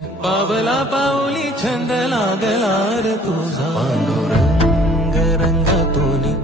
पावला पाऊली छंद लागलार तुझा पांडुरंग रंगातूनी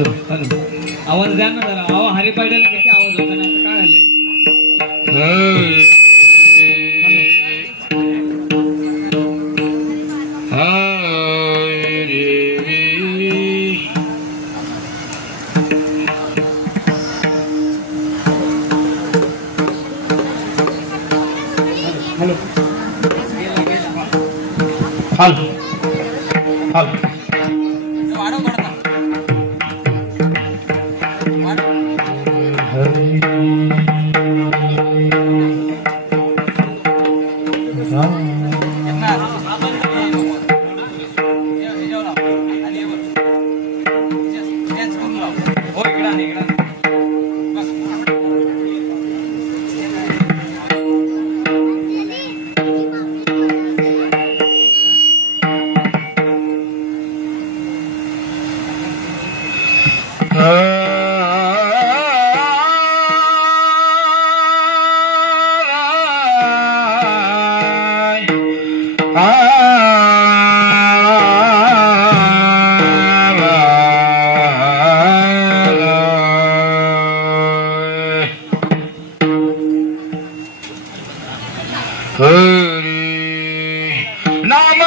हॅलो हॅलो आवाज द्या ना जरा. आवाज हरिपाड्याला किती आवाज होता ना, आता काय आलंय? हॅलो हल हल नाम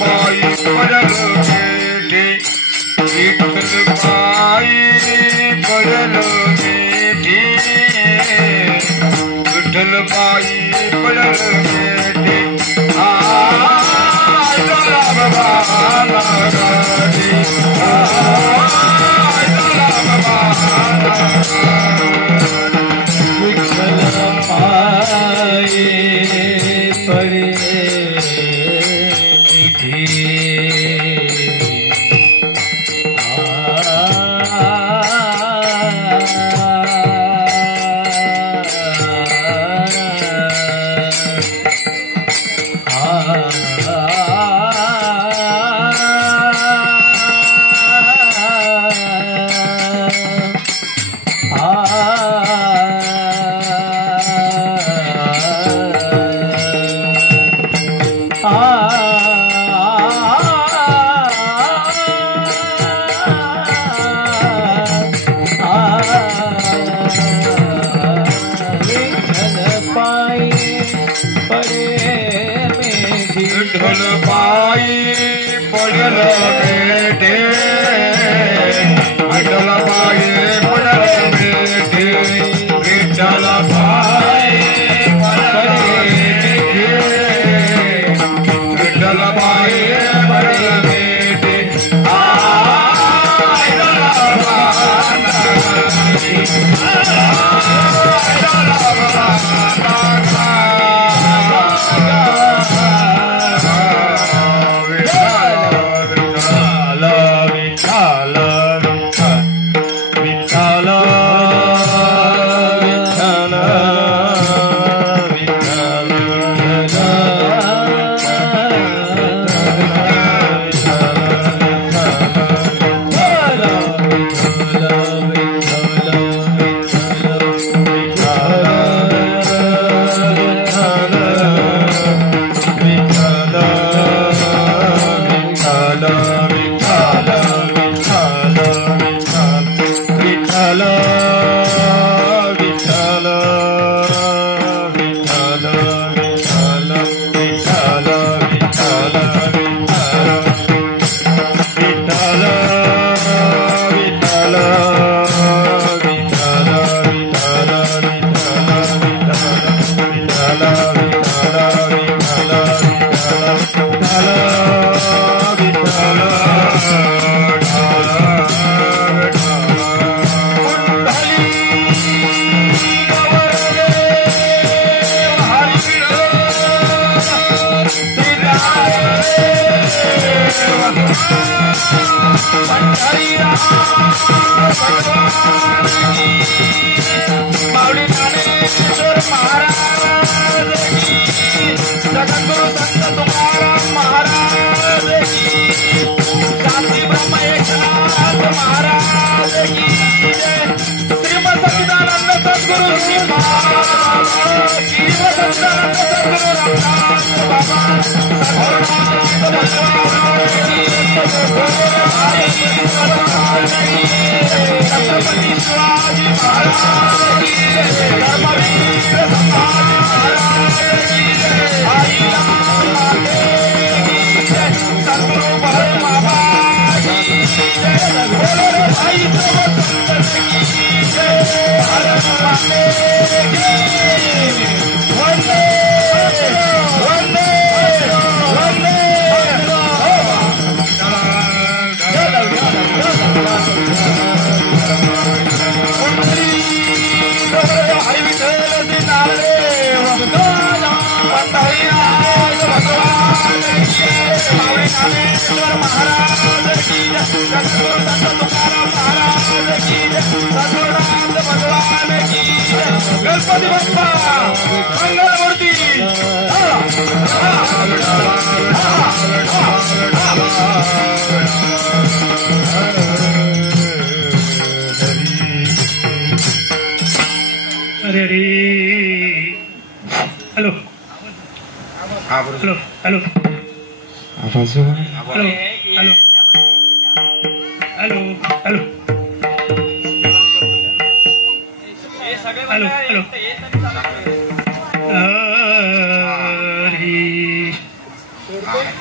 पायी पडल मेढे विठ्ठल पायी पडल मेढे विठ्ठल पायी पडल मेढे विठ्ठल पायी पडल मेढे विठ्ठल पायी पडल मेढे विठ्ठल पायी पडल मेढे विठ्ठल पायी पडल मेढे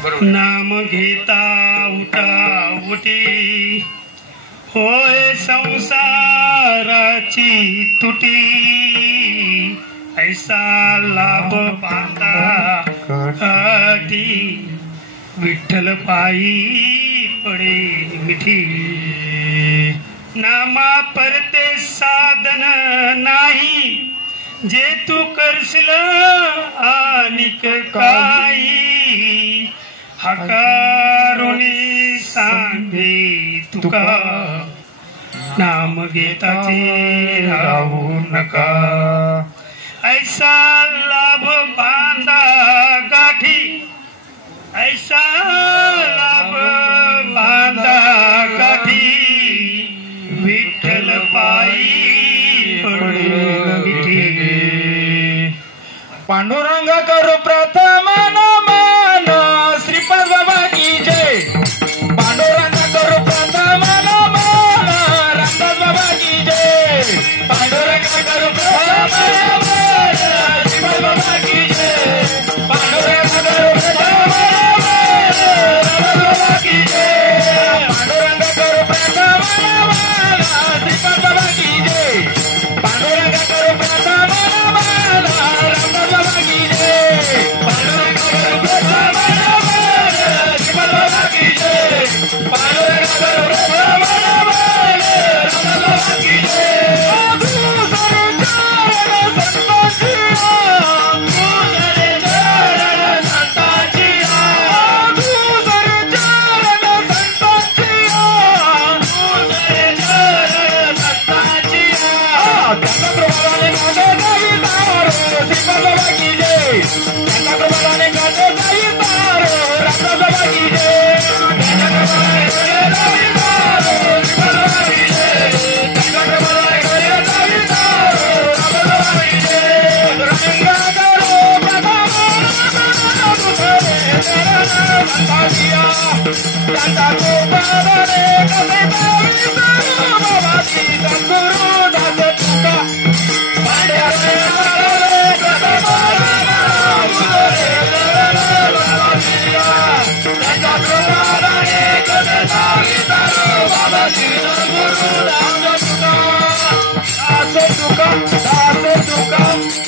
नाम घेता उठा उठी होय संसाराची तुटी ऐसा लाभ पाहता अटी विठ्ठल पायी पडे मिठी नामा परते साधन नाही जे तू करशील अनिक काही हकारुणी सांगे तुका नाम घेताचे राहू नका ऐसा लाभ बांधा गाठी ऐसा लाभ बांधा गाठी विठ्ठल पायी पडे मिठी पांडुरंग करू प्रथम नमन श्रीपाद बाबा की जय पांडुरंग करू प्रथम नमन रामदास बाबा की जय पांडुरंग करू प्रथम नमन श्रीपाद बाबा की जय पांडुरंग करू प्रथम नमन रामदास बाबा की जय पांडुरंग करू प्रथम नमन श्रीपाद बाबा की जय पांडुरंग करू प्रथम नमन रामदास बाबा की जय पांडुरंग करू प्रथम नमन श्रीपाद बाबा की जय पांडुरंग करू प्रथम नमन रामदास बाबा की जय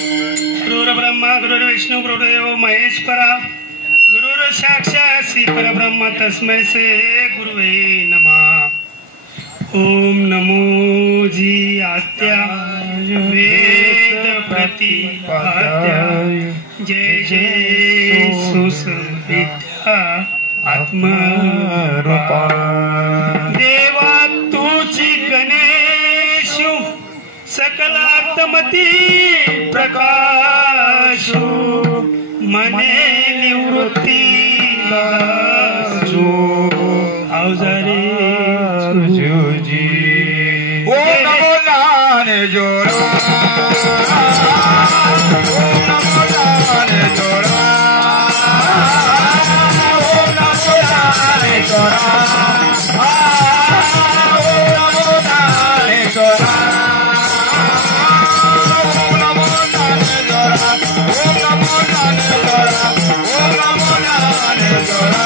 गुरुर्ब्रह्मा गुरुर्विष्णू गुरुदेव महेश्वरा गुरुर साक्षात् श्री परब्रह्म तस्मै से गुरुवे नमः ओम नमो जी आत्या वेद प्रतिपाद्या जय जय सुसंविद्या आत्मरूपा देवा तुझी गणेशु सकलात्मती प्रकाशु मने निवृत्ती अवजारे जुजी ओ नमो नाने जोरा ओ नमो नाने जोरा ओ नमो नाने जोरा ओ नमो नाने जोरा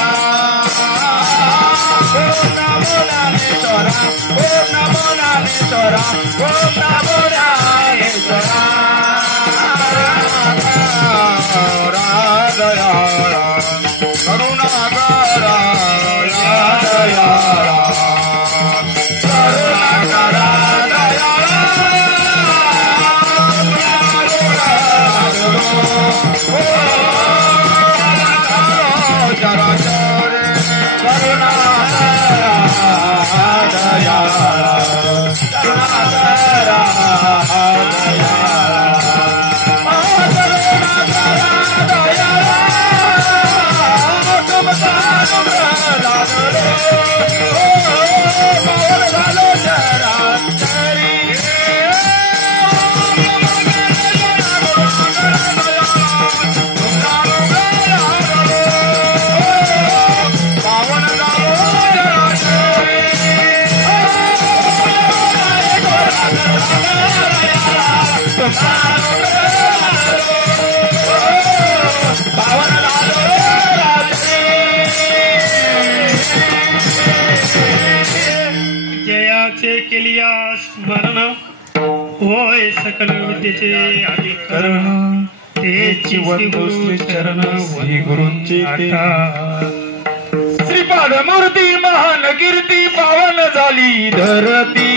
सकल विद्येचे अधिकरण तेची वंदू श्री चरण श्री गुरूंची श्रीपाद मूर्ती महान कीर्ती पावन झाली धरती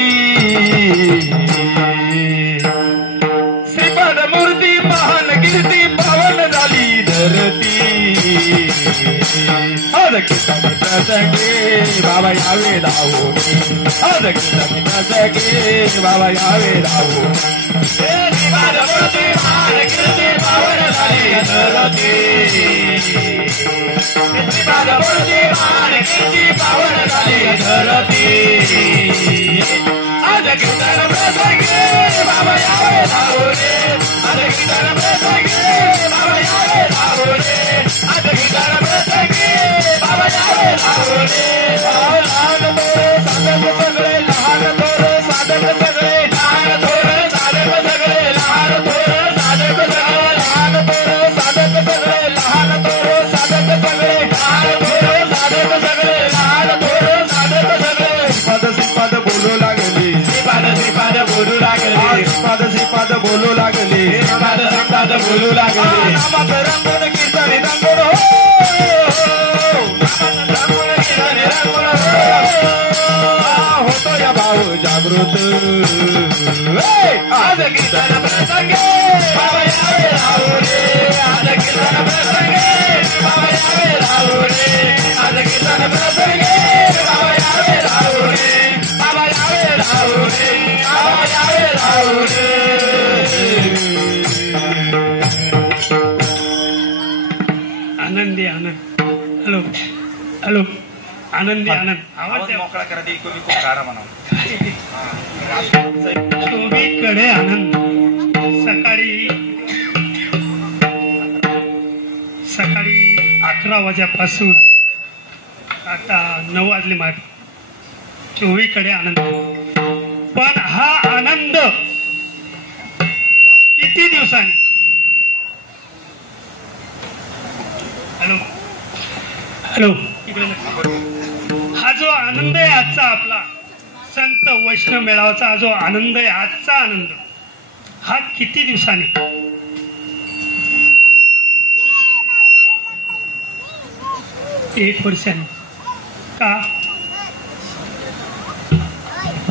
श्रीपाद मूर्ती महान कीर्ती पावन झाली धरती आज कीर्तनी प्रसंगे बाबा यावे धावून आज कीर्तनी प्रसंगे बाबा यावे धावून श्रीपाद मूर्ती महान कीर्ती पावन झाली धरती श्रीपाद मूर्ती महान कीर्ती पावन झाली धरती आज कीर्तन प्रसंगे बाबा यावे धावून आज कीर्तन प्रसंगे बाबा यावे धावून आज कीर्तन प्रसंगे बाबा यावे धावून लहान थोर साधक सगळे लहान थोर साधक सगळे लहान थोर साधक सगळे लहान थोर साधक सगळे लहान थोर साधक सगळे लहान थोर साधक सगळे लहान थोर साधक सगळे लहान थोर साधक सगळे श्रीपाद बोलू लागले श्रीपाद बोलू लागले श्रीपाद बोलू लागले श्रीपाद बोलू लागले नामात रंगून कीर्तनी रंगून रंगून कीर्तनी रंगून होतो या भाऊ जागृत आज कीर्तन प्रसंगे बाबा यावे धावून आज कीर्तन प्रसंगे बाबा यावे धावून आज कीर्तन प्रसंगे बाबा यावे धावून बाबा यावे धावून बाबा यावे धावून आनंदी आनंद हॅलो हॅलो आनंदी आनंद आवाज मोकळा करा दे कोणी खूप कारा म्हणा चोवीकडे आनंद सकाळी 11 वाजल्यापासून आता 9 वाजले माठ चोवीकडे आनंद पण हा आनंद किती दिवसांनी हॅलो हॅलो हा जो आनंद आहे आजचा आपला संत वैष्णव मेळावाचा हा जो आनंद आहे आजचा आनंद हा किती दिवसांनी 1 वर्षांनी का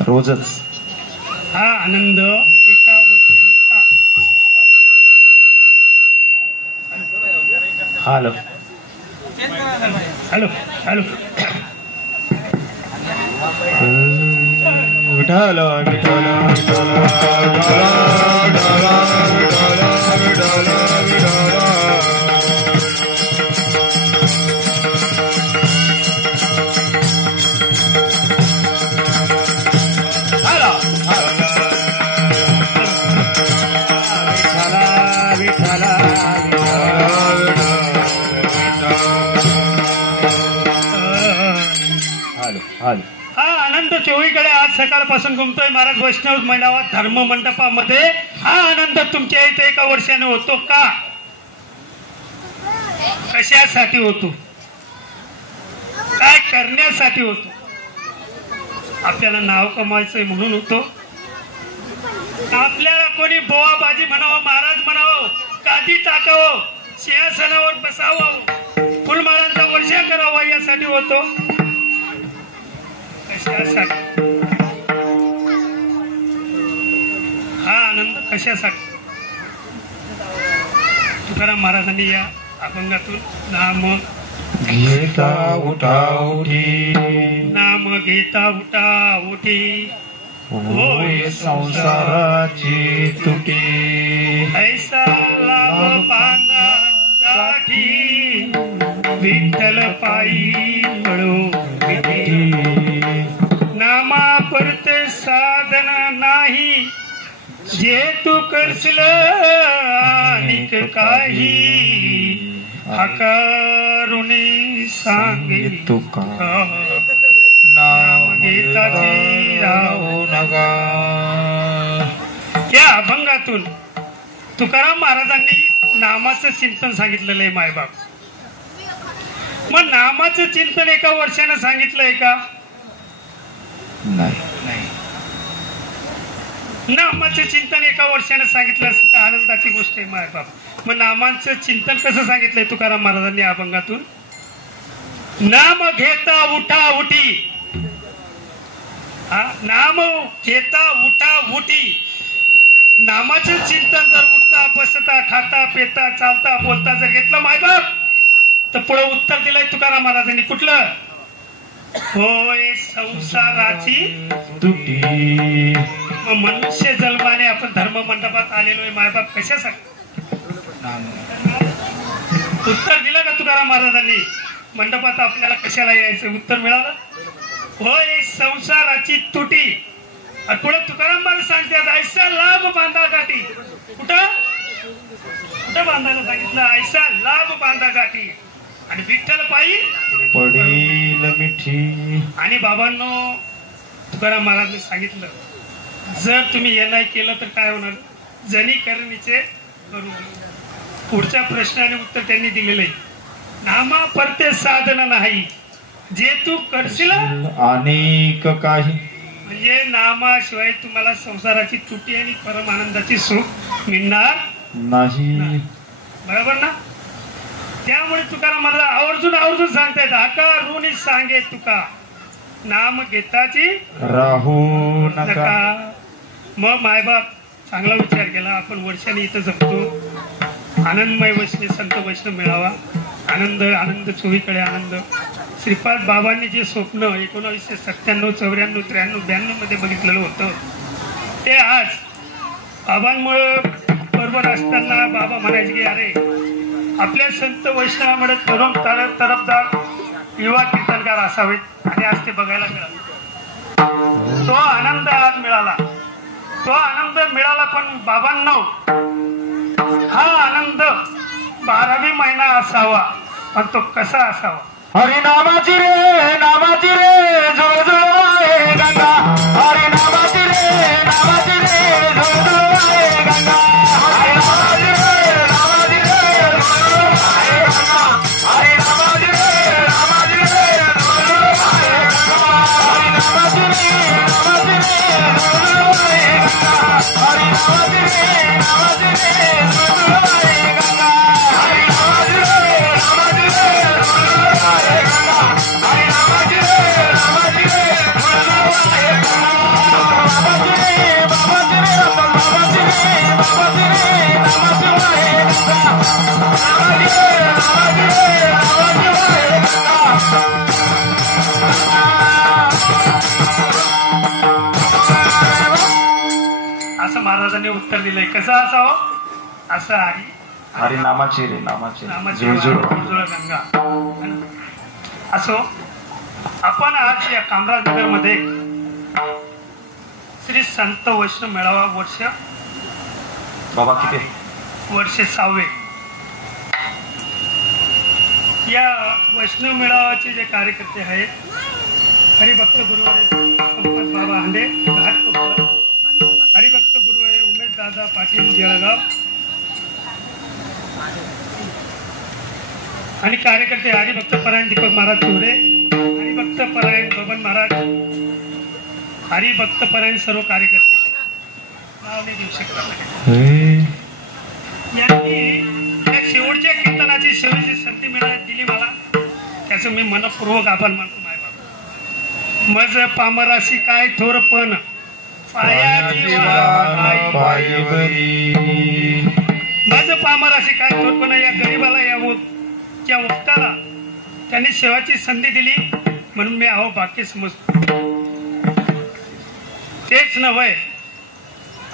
रोजच हा आनंद 1 वर्षांनी का hello hello hello Vitthal Vitthal हा आनंद चोवीकडे आज सकाळपासून घुमतोय महाराज वैष्णव मेळावा धर्म मंडपामध्ये हा आनंद तुमच्या इथे 1 वर्षाने होतो का कशासाठी होतो काय करण्यासाठी होतो आपल्याला नाव कमावायचंय म्हणून होतो आपल्याला कोणी बोवाबाजी म्हणावं महाराज म्हणावं काठी टाकावं सिंहासनावर बसावं फुलमाळांचा वर्षा करावा यासाठी होतो कशासाठी हा आनंद कशासाठी तुकाराम महाराजांनी या अभंगातून नाम घेता उठा उठी नाम घेता उठा उठी होय संसाराची तुटी ऐसा लाभ बांधा गाठी विठ्ठल पायी पळो विधी नामा परत साधन नाही जे तू करशील अनिक काही हकारुणी सांगे तुका नाम घेताची राहू नका या अभंगातून तुकाराम महाराजांनी नामाचं चिंतन सांगितलेलं आहे मायबाप मग नामाचं चिंतन 1 वर्षानं सांगितलंय का नाही नामाचं चिंतन एका वर्षाने सांगितलं असतं तर आनंदाची गोष्ट आहे मायबाप. मग नामांचं चिंतन कसं सांगितलंय तुकाराम महाराजांनी अभंगातून? नाम घेता उठा उठी, नाम घेता उठा उठी. नामाचं चिंतन जर उठता बसता खाता पेता चालता बोलता जर घेतलं मायबाप तर पुढे उत्तर दिलंय तुकाराम महाराजांनी. कुठलं? होय संसाराची तुटी. मग मनुष्य जन्माने आपण धर्म मंडपात आलेलो आहे मायबाप कशासाठी? उत्तर दिलं का तुकाराम महाराजांनी? मंडपात आपल्याला कशाला यायचं? उत्तर मिळालं. होय संसाराची तुटी. पुढे तुकाराम महाराज सांगतात ऐसा लाभ बांधा गाठी. कुठं कुठं बांधायला सांगितलं? ऐसा लाभ बांधा गाठी. आणि विठ्ठल पायी पडील मिठी. आणि बाबांनो तुकाराम महाराजने सांगितलं जर तुम्ही हे नाही केलं तर काय होणार? जनी करणीचे करू. पुढच्या प्रश्नाने उत्तर त्यांनी दिलेलं आहे. नामा परते साधन नाही जे तू करशील अनेक काही. म्हणजे नामाशिवाय तुम्हाला संसाराची तुटी आणि परमानंदाची सुख मिळणार नाही. बरोबर ना? त्यामुळे तुकाराम महाराज आवर्जून आवर्जून सांगतायत आका ऋणी सांगे तुका नाम घेताची राहू नका. मग मायबाप चांगला विचार केला. आपण वर्षाने इथं जगतो. आनंदमय वैष्णव संत वैष्णव मिळावा. आनंद आनंद चोहीकडे आनंद. श्रीपाद बाबांनी जे स्वप्न 1997, 94, 93, 92 मध्ये बघितलेलं होतं ते आज बाबांमुळे बरोबर असताना बाबा म्हणायचे की अरे आपल्या संत वैष्णवामुळे तरुण तरफदार युवा कीर्तनकार असावेत. आणि आज ते बघायला मिळालं. तो आनंद आज मिळाला. तो आनंद मिळाला. पण बाबांनो हा आनंद 12वी महिना असावा. पण तो कसा असावा? हरिनामाची रे नामाची रे जुळजुळ आहे गंगा. हरिनामाची रे नामाची रे जुळजुळ आहे गंगा. हरिनामाची रे नामाची रे जुळजुळ आहे गंगा. हरिनामाची रे नामाची रे जुळजुळ आहे गंगा. हरिनामाची रे नामाची रे जुळजुळ आहे गंगा. हरिनामाची रे नामाची रे जुळजुळ आहे गंगा. हरिनामाची रे नामाची रे जुळजुळ आहे गंगा. हरिनामाची रे नामाची रे जुळजुळ आहे गंगा. बाबाची रे बाबाची रे बाबाची रे बाबाची रे नामाची आहे गंगा. नामाची रे नामाची रे नामाची आहे गंगा. असं महाराजांनी उत्तर दिलंय. कसं असावं? असं हरिनामाची रे नामाची नामाची जुळजुळ. जुळजुळ गंगा. असो आपण आज या कामराजनगर मध्ये श्री संत वैष्णव मेळावा वर्ष बाबा किती? वर्ष 6वे. या वैष्णव मेळावाचे जे कार्यकर्ते आहेत हरिभक्त गुरुवारे संपत बाबा हांडे घाटकोपर, हरिभक्त गुरुवारे उमेश दादा पाटील जळगाव आणि कार्यकर्ते हरिभक्त परायण दीपक महाराज चोरे, हरिभक्त परायण बबन महाराज, हरिभक्त परायण सर्व कार्यकर्ते नाव नाही देऊ शकतात. यांनी या शेवटच्या कीर्तनाची सेवेची संधी दिली मला. त्याचं मी मनपूर्वक आभार मानतो. मायबाप मज पामराशी काय थोरपण पायाची मज पामराशी काय थोरपण या गरीबाला या मुक्ताला त्यांनी सेवाची संधी दिली म्हणून मी अहो बाकी समजतो. तेच नव्हे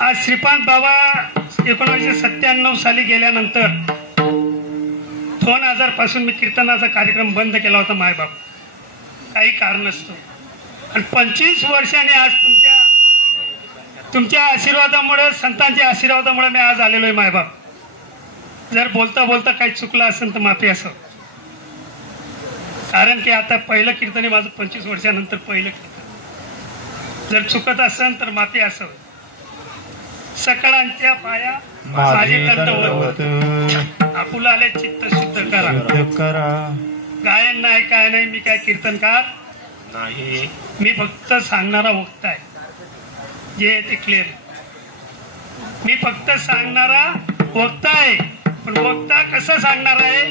आज श्रीपाद बाबा 1997 साली गेल्यानंतर 2000 पासून मी कीर्तनाचा कार्यक्रम बंद केला होता मायबाप काही कारण असतो. आणि 25 वर्षांनी आज तुमच्या आशीर्वादामुळे संतांच्या आशीर्वादामुळे मी आज आलेलो आहे मायबाप. जर बोलता बोलता काही चुकलं असेल तर माफी असो. कारण की आता पहिलं कीर्तन माझं 25 वर्षानंतर पहिलं कीर्तन. जर चुकत असेल तर माफी असो. सकाळांच्या पाया माझे कंठ आपुलाले चित्त शुद्ध करा. गायन नाही काय नाही. मी काय कीर्तनकार नाही. मी फक्त सांगणारा वक्ता आहे. जे ते क्लिअर. मी फक्त सांगणारा वक्ता आहे. पण वक्ता कसं सांगणार आहे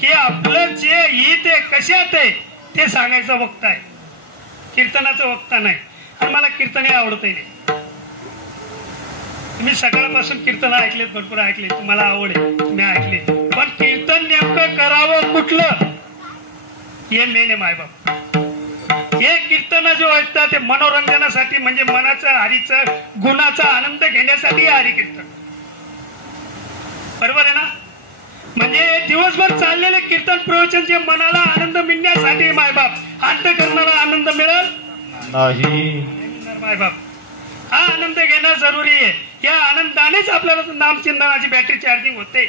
की आपलं जे हित आहे कशात आहे ते सांगायचं वक्ता आहे, कीर्तनाचं वक्ता नाही. आणि मला कीर्तने आवडतही नाही. मी सकाळपासून कीर्तन ऐकलेत, भरपूर ऐकले, तुम्हाला आवड आहे, मी ऐकले. पण कीर्तन नेमकं करावं कुठलं हे मेन आहे मायबाप. हे कीर्तन जो आहेत ते मनोरंजनासाठी, म्हणजे मनाचा हरीचा गुणाचा आनंद घेण्यासाठी हरी कीर्तन, बरोबर आहे ना. म्हणजे दिवसभर चाललेले कीर्तन प्रवचन जे मनाला आनंद मिळण्यासाठी मायबाप, अंतःकरणाला आनंद मिळेल नाही मायबाप, हा आनंद घेणं जरुरी आहे. या आनंदानेच आपल्याला नामचिंतनाची बॅटरी चार्जिंग होते.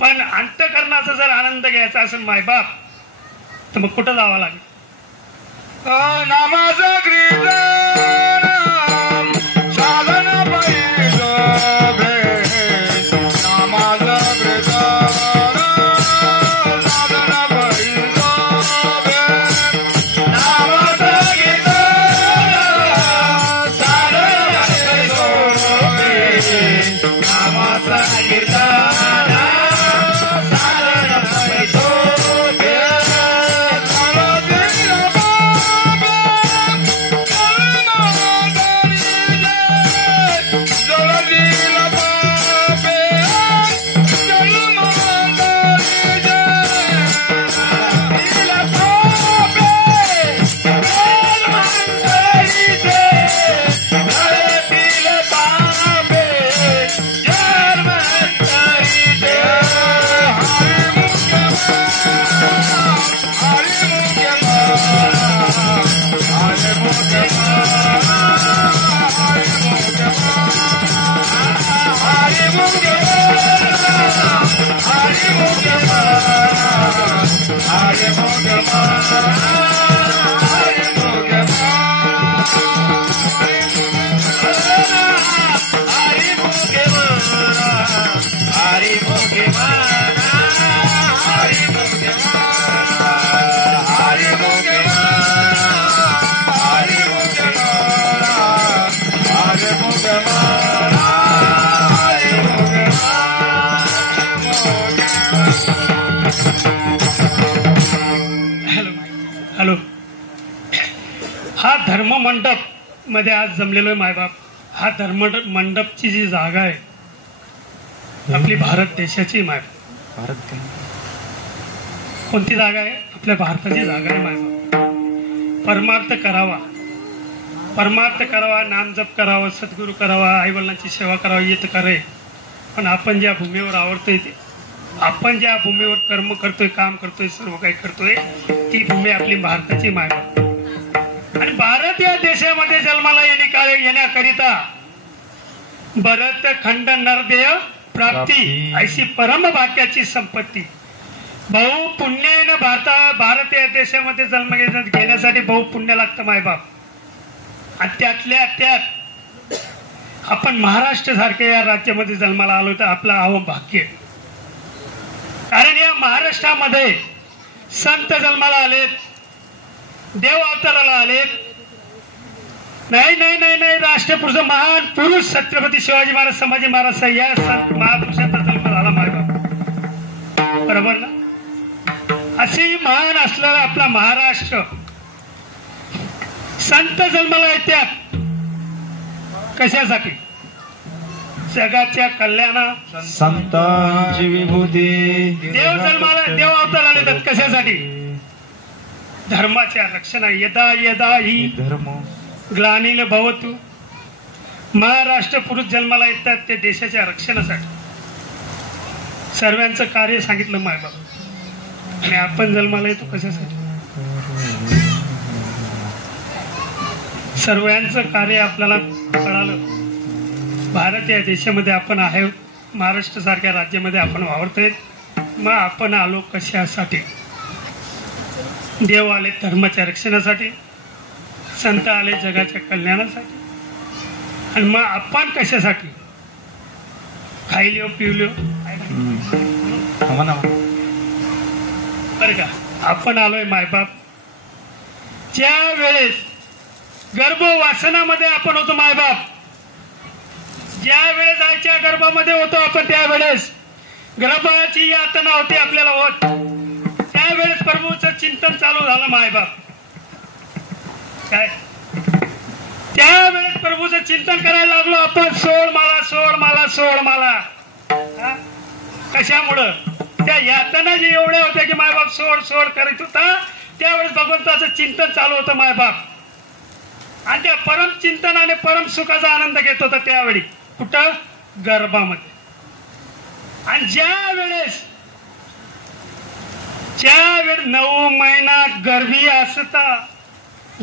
पण अंतःकरणाचा जर आनंद घ्यायचा असेल मायबाप तर मग कुठं जावं लागेल. नामाचं कीर्तन साधन पाहिलं भेट, नामाचं कीर्तन साधन पाहिलं भेट, नामाचं कीर्तन साधन पाहिलं भेट, नामाचं कीर्तन हॅलो. हा धर्म मंडप मध्ये आज जमलेलो मायबाप. हा धर्म मंडपची जी जागा आहे आपली भारत देशाची मायबाप. कोणती जागा आहे? आपल्या भारताची जागा आहे मायबाप. परमार्थ करावा, परमार्थ करावा, नामजप करावा, सद्गुरू करावा, आईवडिलांची सेवा करावी, येत करे. पण आपण ज्या भूमीवर आवडतोय ते, आपण ज्या भूमीवर कर्म करतोय, काम करतोय, सर्व काही करतोय, ती भूमी आपली भारताची मायबाप. आणि भारत या देशामध्ये जन्माला येण्याकरिता भरत खंड नरदेह प्राप्ती अशी परम भाग्याची संपत्ती. भाऊ पुण्याने भारत या देशामध्ये जन्म घेण्यासाठी भाऊ पुण्य लागतं मायबाप. आणि त्यातल्या त्यात आपण महाराष्ट्र सारख्या या राज्यामध्ये जन्माला आलो तर आपलं आव भाग्य. कारण या महाराष्ट्रामध्ये संत जन्माला आलेत, देव अवताराला आलेत. नाही नाही नाही नाही राष्ट्रपुरुष महान पुरुष छत्रपती शिवाजी महाराज, संभाजी महाराज या संत महापुरुषांचा जन्म झाला मायबाप, बरोबर ना. असे महान असलेला आपला महाराष्ट्र, संत जन्माला येतात कशासाठी? जगाच्या कल्याणा संतांची विभूती. देव जन्माला, देव अवतार आले कशासाठी? धर्माच्या रक्षणा. यदा यदा ही धर्म ग्लानील भवतु. महाराष्ट्र पुरुष जन्माला येतात ते देशाच्या रक्षणासाठी. सर्वांचं कार्य सांगितलं मायबाप. आणि आपण जन्माला येतो कशासाठी? सर्वांचं कार्य आपल्याला कळालं. भारत या देशामध्ये आपण आहे, महाराष्ट्र सारख्या राज्यामध्ये आपण वावरतोय. मग आपण आलो कशासाठी? देव आले धर्माच्या रक्षणासाठी, संत आले जगाच्या कल्याणासाठी. आणि मग आपण कशासाठी? खायलो पिवलो बरं का. आपण आलोय मायबाप ज्या वेळेस गर्भवासनामध्ये आपण होतो मायबाप, ज्या वेळेस आईच्या गर्भामध्ये होतो आपण त्यावेळेस गर्भाची यातना होती आपल्याला होत त्यावेळेस प्रभूचं चिंतन चालू झालं मायबाप काय त्यावेळेस प्रभूचं चिंतन करायला लागलो आपण सोड मला सोड मला सोड मला कशामुळं त्या यातना जे एवढ्या होत्या की मायबाप सोड सोड करीत होता त्यावेळेस भगवंताचं चिंतन चालू होतं मायबाप आणि त्या परम चिंतनाने परम सुखाचा आनंद घेत होता त्यावेळी कुठं गर्भामध्ये आणि ज्या वेळेस 9 महिना गर्भी असता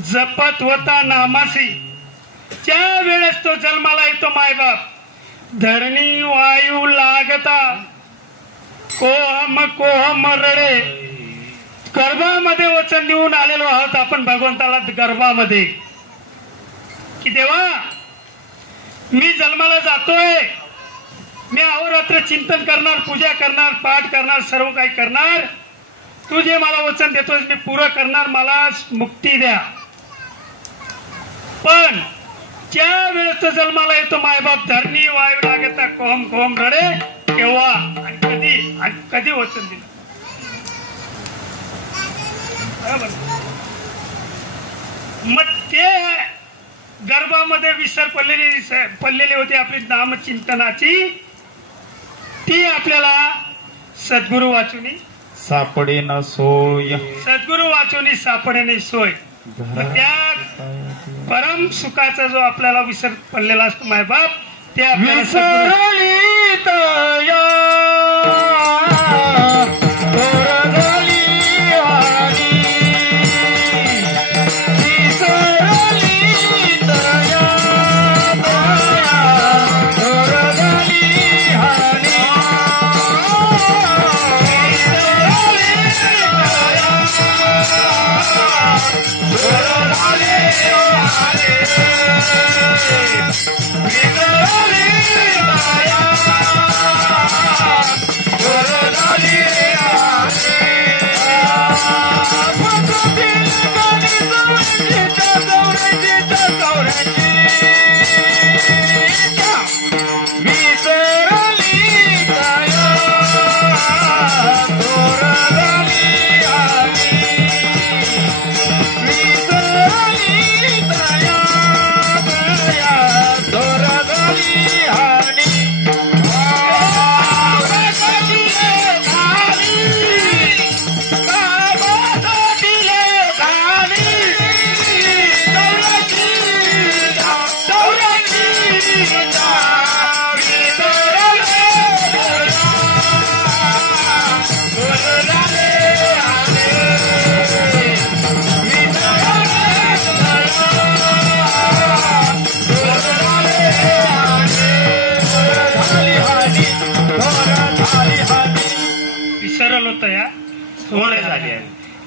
जपत होता नामासी त्या वेळेस तो जन्माला येतो मायबाप धरणी वायू लागता कोहम कोहम रडे गर्भामध्ये वचन देऊन आलेलो आहोत आपण भगवंताला गर्भामध्ये की देवा मी जन्माला जातोय मी अहोरात्र चिंतन करणार पूजा करणार पाठ करणार सर्व काही करणार तू जे मला वचन देतोस मी पुरं करणार मला मुक्ती द्या पण ज्या वेळेस तो जन्माला येतो मायबाप धरणी वायू लागता कोहम कोहम रडे केव्हा आणि कधी वचन दिलं मग ते गर्भामध्ये विसर पडलेली होती आपली नामचिंतनाची ती आपल्याला सद्गुरु वाचुनी सापडे न सोय सद्गुरु वाचुनी सापडे नाही सोय त्या परम सुखाचा जो आपल्याला विसर पडलेला असतो मायबाप ते आपल्याला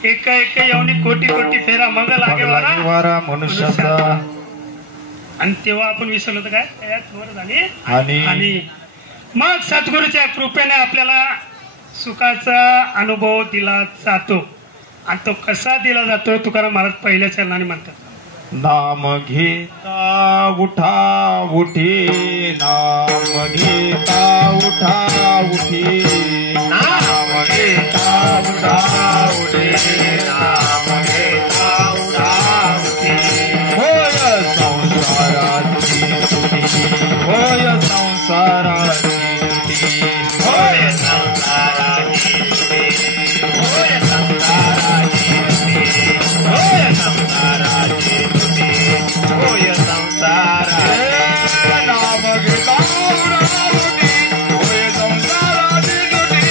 एका येऊनी कोटी कोटी फेरा मग लागेवारा मनुष्याचा आणि तेव्हा आपण विसरलो तर काय झाली आणि मग सद्गुरूच्या कृपेने आपल्याला सुखाचा अनुभव दिला जातो आणि तो कसा दिला जातो तुकाराम महाराज पहिल्या चरणाने म्हणतात नाम घेता उठा उठे नाम घेता उठा उठे नाम घेता उठा उठे नाम घेता उठा उठे होय संसाराची तुटी होय संसाराची तुटी होय संसाराची तुटी होय संसाराची तुटी होय संसाराची होय संसार नाम घेता उठा उठे होय संसाराची तुटी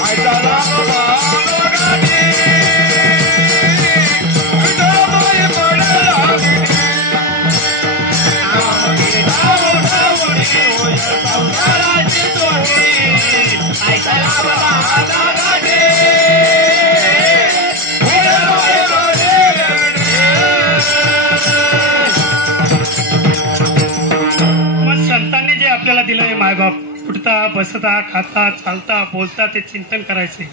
आयता संतांनी जे आपल्याला दिलंय मायबाप उठता बसता खाता चालता बोलता ते चिंतन करायचे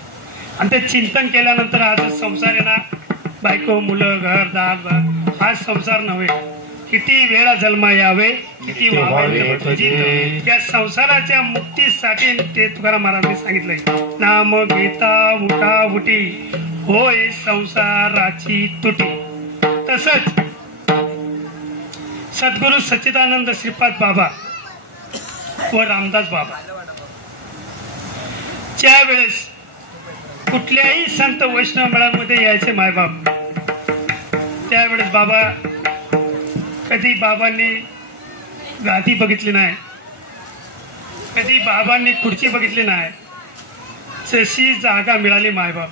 आणि ते चिंतन केल्यानंतर आज संसार आहे ना बायको मुलं घर दार हा संसार नव्हे किती वेळा जन्मा यावे किती व्हावे फजित. त्या संसाराच्या मुक्तीसाठी ते तुकाराम महाराजांनी सांगितलंय. नाम घेता उठा उठी होय संसाराची तुटी. तसंच सद्गुरु सच्चिदानंद श्रीपाद बाबा व रामदास बाबा ज्या वेळेस कुठल्याही संत वैष्णव मेळामध्ये यायचे मायबाप, त्यावेळेस बाबा कधी बाबांनी गादी बघितली नाही, कधी बाबांनी खुर्ची बघितली नाही. जशी जागा मिळाली मायबाप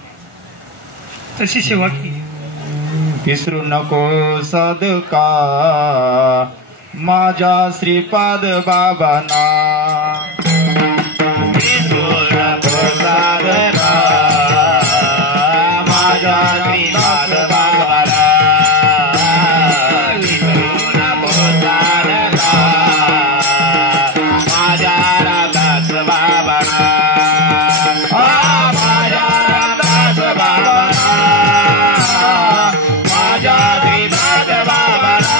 तशी सेवा केली. विसरू नको सदका माझ्या श्रीपाद बाबांना. विसरू नको सदका माझ्या श्रीपाद बाबांना. विसरू नको सदका माझ्या रामदास बाबांना. माझ्या रामदास बाबांना माझ्या श्रीपाद बाबांना.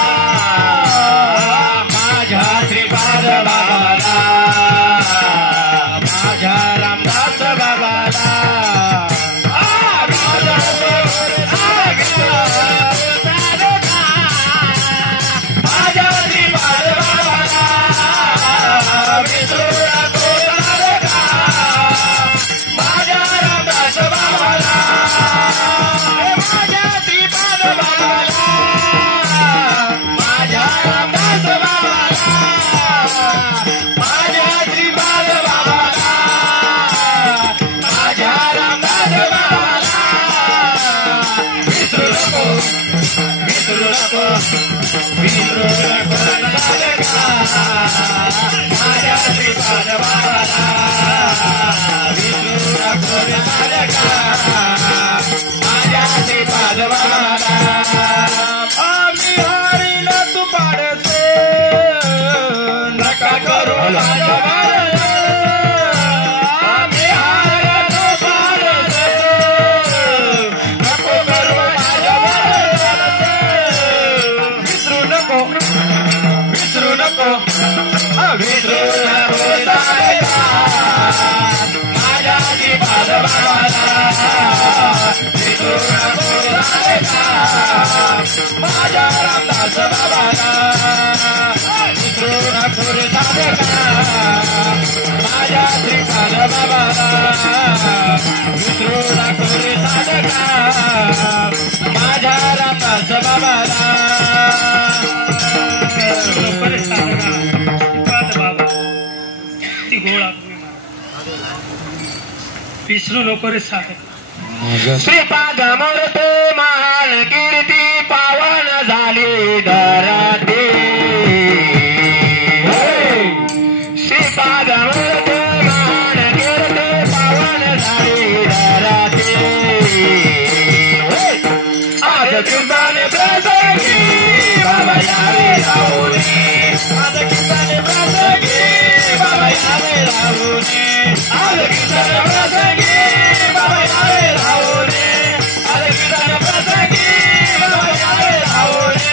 माझ्या श्रीपाद बाबांना माझ्या रामदास बाबांना. माझ्या श्रीपाद बाबांना विसरू नको सदका माझ्या रामदास बाबांना. माझ्या श्रीपाद बाबांना माझ्या रामदास बाबांना. माझ्या श्रीपाद बाबांना माझ्या रामदास बाबांना. विसरू नको विसरू नको विसरू नको सदका माझ्या श्रीपाद बाबांना. विसरू नको सदका माझ्या श्रीपाद बाबांना. आम्ही हरीला तू पाडसे नका करू माझ्या बाळाला. आम्ही हरीला तू पाडसे नको करू माझ्या बाळाला. विसरू नको विसरू नको विसरू नको सदका माझ्या श्रीपाद बाबांना. विसरू नको सदका माझ्या रामदास बाबांना. विसरू नको सदका माझ्या श्रीपाद बाबांना. विसरू नको सदका माझ्या रामदास बाबांना. बरेच साधका श्रीपाद बाबा ती गोळा तुम्ही मारा. विसरू नको रे साधका. श्रीपाद मूर्ती महान कीर्ती पावन झाली धरती. श्रीपाद मूर्ती महान कीर्ती पावन झाली धरती. आज कीर्तन प्रसंगी बाबा यावे राहुनी. आज कीर्तन प्रसंगी बाबा यावे राहुनी. आज कीर्तन प्रसंगी बाबा यावे राहुनी. आज कीर्तन प्रसंगी बाबा यावे राहुनी.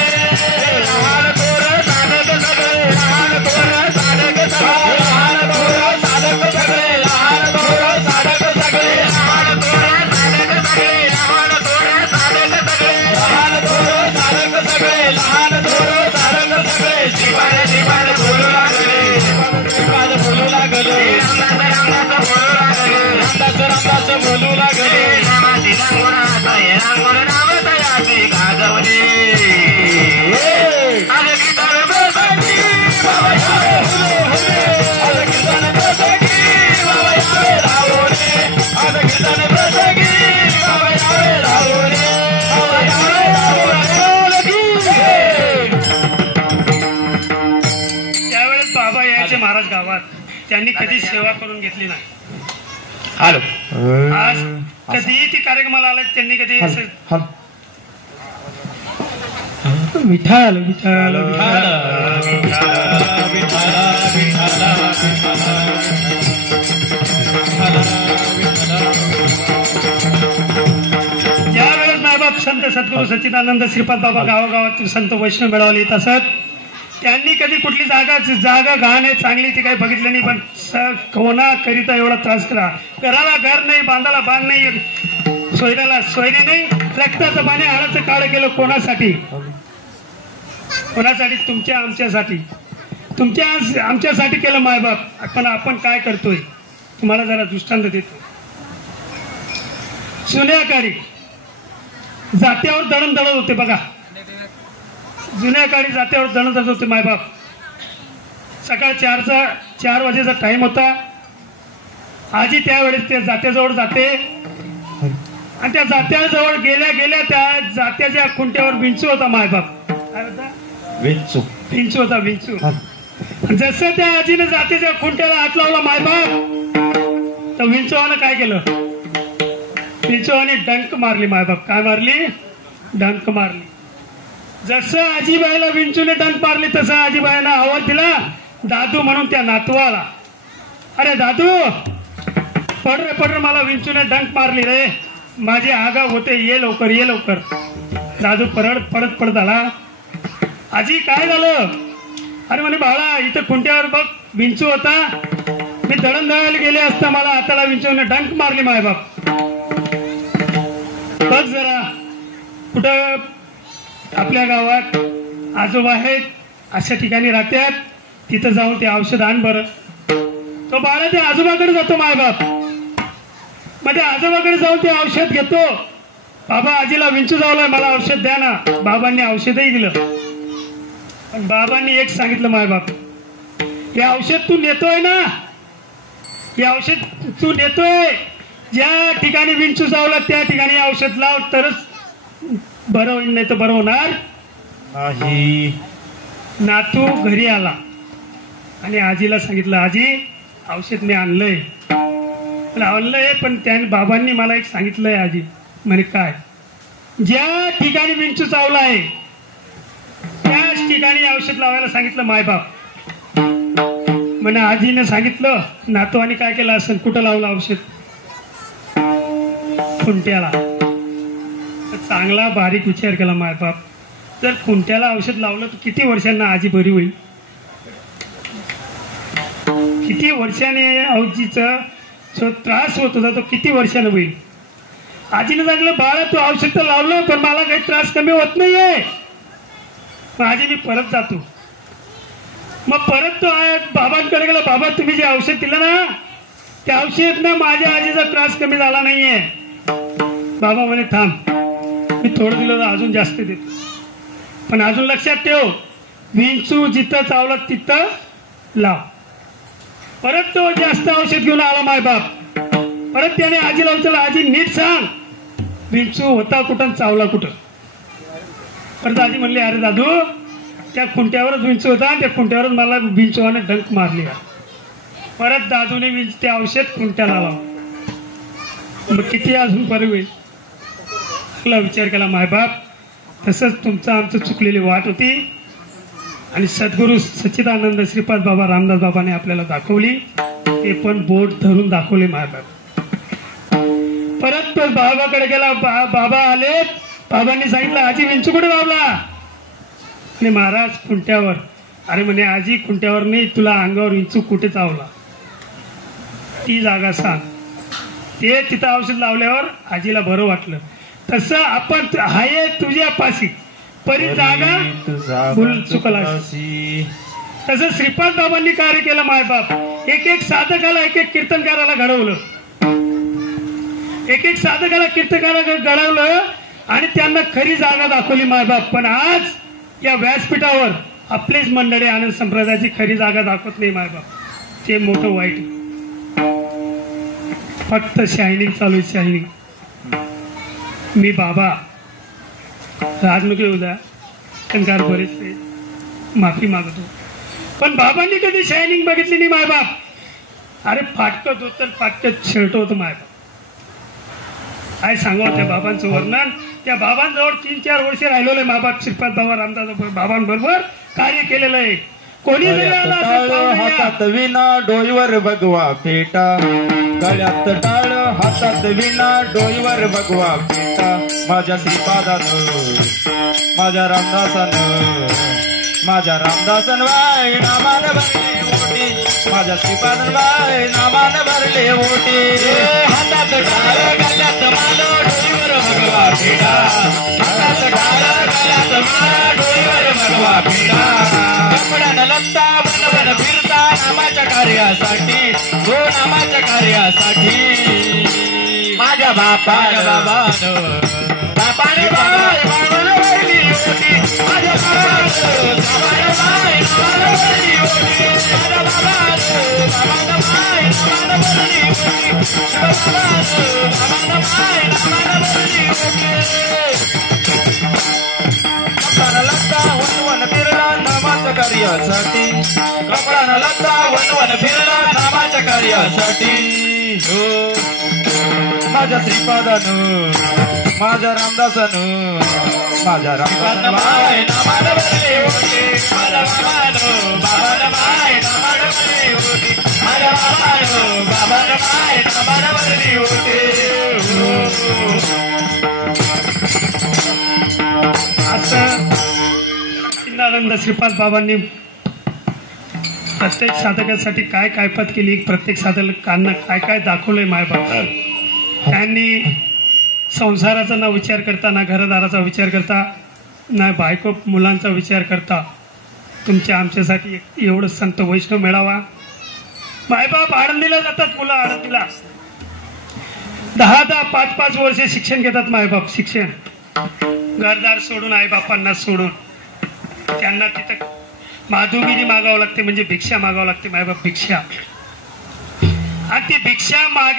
लहान थोर साधक सगळे लहान थोर साधक सगळे लहान थोर साधक सगळे लहान थोर साधक सगळे लहान थोर साधक सगळे लहान थोर साधक सगळे लहान थोर साधक सगळे लहान थोर साधक सगळे. श्रीपाद श्रीपाद बोलू लागले श्रीपाद बोलू लागले. रामदास बोलू लागले रामदास रामदास बोलू लागले. नामाची रांगोळा रांगोळ नाव तयाचे गाजवले. आज कीर्तन प्रसंगी बाबा यावे हुले. आज कीर्तन प्रसंगी बाबा यावे राहुले. आज कीर्तन प्रसंगी बाबा यावे राहुले. बाबा यावे राहुले. त्यावेळेस बाबा यायचे महाराज गावात. त्यांनी कधी सेवा करून घेतली नाही. हॅलो आज कधीही ती कार्यक्रमाला आला त्यांनी कधी असं विठाल विठाल ज्यावेळेस मायबाप संत संत सद्गुरू सच्चिदानंद श्रीपाद बाबा गावागावात संत वैष्णव मेळावले येत असत. त्यांनी कधी कुठली जागा घाण आहे चांगली ती काही बघितली नाही, पण कोणाकरिता एवढा त्रास करा. घराला घर नाही, बांधाला बांध नाही, सोयऱ्याला सोयरी नाही, रक्ताचं पाणी हाडाचं काळ केलं. कोणासाठी? कोणासाठी? तुमच्या आमच्यासाठी, तुमच्या आमच्यासाठी केलं मायबाप. पण आपण काय करतोय तुम्हाला जरा दृष्टांत देतो. जुन्या काळी जात्यावर दळण दळत होते बघा. जुन्या काळी जात्यावर दळण दळत होते मायबाप. सकाळ 4 वाजेचा टाइम होता. आजी त्यावेळेस त्या जात्याजवळ जाते आणि त्या जात्याजवळ गेल्या गेल्या त्या जात्याच्या खुंट्यावर विंचू होता मायबाप. काय होता? विंचू होता, विंचू. जसं त्या आजीने जात्याच्या खुंट्याला हात लावला मायबाप, तर विंचूवानं काय केलं? विंचूवाने डंक मारली मायबाप. काय मारली? डंक मारली. जसं आजीबाईला विंचूने डंक मारली तसं आजीबाईनं आवाज दिला दादू म्हणून त्या नातवाला. अरे दादू, पड रे मला विंचूने डंक मारली रे, माझे आगाव होते, ये लवकर ये लवकर. दादू पडत आला. आजी काय झालं? अरे म्हणे बाळा, इथं खुंट्यावर बघ विंचू होता, मी दळण दळायला गेले असता मला हाताला विंचूने डंक मारली मायबाप. बघ जरा कुठं आपल्या गावात आजोबा आहेत अशा ठिकाणी राहतात, तिथं जाऊन ते औषध आण बरं. तो बाळा ते आजोबाकडे जातो मायबाप. मग त्या आजोबाकडे जाऊन ते औषध घेतो. बाबा, आजीला विंचू चावलाय, मला औषध द्या ना. बाबांनी औषधही दिलं, पण बाबांनी एक सांगितलं मायबाप, हे औषध तू नेतोय ना, हे औषध तू नेतोय, ज्या ठिकाणी विंचू चावला त्या ठिकाणी औषध लाव, तरच बरं होईल, नाही तर बरं होणार नाही. नातू घरी आला आणि आजीला सांगितलं, आजी औषध मी आणलंय. पण त्या बाबांनी मला एक सांगितलंय आजी. म्हणे काय? ज्या ठिकाणी विंचू चावला आहे त्याच ठिकाणी औषध लावायला सांगितलं मायबाप. म्हणे आजीने सांगितलं, नातवाने काय केलं असेल? कुठं लावलं औषध? खुंट्याला. चांगला बारीक विचार केला मायबाप. जर खुंट्याला औषध लावलं तर किती वर्षांना आजी बरी होईल? किती वर्षाने आजीचा जो त्रास होत होता तो किती वर्षानं होईल? आजीने सांगितलं, बाळा तू औषध तर लावलं पण मला काही त्रास कमी होत नाहीये. मग आजी मी परत जातो. मग परत तो बाबांकडे गेला. बाबा, तुम्ही जे औषध दिलं ना त्या औषध ना माझ्या आजीचा त्रास कमी झाला नाहीये. बाबा म्हणे थांब, मी थोडं दिलं तर अजून जास्त देतो, पण अजून लक्षात ठेव, विंचू जिथं चावला तिथं लाव. परत तो जास्त औषध घेऊन आला मायबाप. परत त्याने आजीला विचारलं, आजी नीट सांग, विंचू होता कुठं, चावला कुठं? परत आजी म्हणली, अरे दादू, त्या खुंट्यावरच विंचू होता, त्या खुंट्यावरच मला विंचूने डंक मारली. परत दादूने ते औषध खुंट्याला लावलं. मग किती अजून बरं होईल? विचार केला मायबाप. तसंच तुमचं आमचं चुकलेली वाट होती आणि सद्गुरू सच्चिदानंद श्रीपाद बाबा रामदास बाबाने आपल्याला दाखवली. ते पण बोट धरून दाखवले मायबाप. परत तो बाबाकडे गेला. बाबा आले. बाबांनी सांगितलं, आजी विंचू कुठे लावला? आणि महाराज खुंट्यावर. अरे म्हणे आजी खुंट्यावर नाही, तुला अंगावर विंचू कुठे चावला ती जागा सांग. ते तिथं औषध लावल्यावर आजीला बरं वाटलं. तसं आपण हाय तुझ्या पाशी परी जागा भूल चुकला. तसं श्रीपाद बाबांनी कार्य केलं मायबाप. एक एक साधकाला, एक एक कीर्तनकाराला घडवलं, एक एक साधकाला कीर्तनकाराला घडवलं आणि त्यांना खरी जागा दाखवली मायबाप. पण आज या व्यासपीठावर आपलीच मंडळी आनंद संप्रदायाची खरी जागा दाखवत नाही मायबाप. ते मोठं वाईट. फक्त शायनिंग चालू आहे, शायनिंग. मी बाबा राग नको येऊ द्या, कंकार बरेचसे माफी मागतो, पण बाबांनी कधी शायनिंग बघितली नाही मायबाप. अरे फाटकत होत, फाटकत शर्ट होत मायबाप. काय सांगावं त्या बाबांचं वर्णन. त्या बाबांजवळ 3-4 वर्ष राहिलेलं आहे मायबाप. श्रीपाद बाबा रामदास बाबांबरोबर कार्य केलेलं आहे. कोणी जरी आला हातात विना डोईवर भगवा फेटा, गळ्यात टाळ हातात विणा डोईवर भगवा पेटा माझ्या श्रीपादानं माझ्या रामदासन वाय नामान भरले ओटी माझ्या श्रीपादन वाय नामान भरले ओटी हातात टाळ गळ्यात माल डोईवर भगवा पेटा हातात टाळ गळ्यात माल डोईवर भगवा पेटा कपड्यानं लत्ता बनवन फिरता नामाच्या कार्यासाठी हो नामाच्या कार्यासाठी माझ्या बापानं बापाने बाय बाबानं भरली ओटी माझ्या बाबानं बाबानं बाय बाबानं भरली ओटी माझ्या बाबानं बाबानं बाय बाबानं भरली ओटी बाबानं बाय बाबानं भरली ओटी कपडानं लत्ता वनवन फिरला नामाच्या कार्यासाठी कपडानं लत्ता वनवन फिरला नामाच्या कार्यासाठी हो माझ्या श्रीपादानं माझ्या रामदासानं माझ्या रामदासानं माय नामानं भरले ओटी माझ्या बाबानं माय नामानं भरली ओटी माझ्या बाबानं माय नामानं भरली ओटी असं आनंद श्रीपाद बाबांनी प्रत्येक साधकासाठी काय काय पद केली प्रत्येक साधकांना काय काय दाखवलंय मायबाप त्यांनी संसाराचा ना विचार करता ना घरदाराचा विचार करता ना बायको मुलांचा विचार करता तुमच्या आमच्यासाठी एवढं संत वैष्णव मिळावा मायबाप आळंदीला जातात मुलं आळंदीला 10-10 5-5 वर्षे शिक्षण घेतात मायबाप शिक्षण घरदार सोडून आईबापांना सोडून त्यांना तिथं माधुगिरी मागावं लागते म्हणजे भिक्षा मागावं लागते मायबाप भिक्षा आणि ती भिक्षा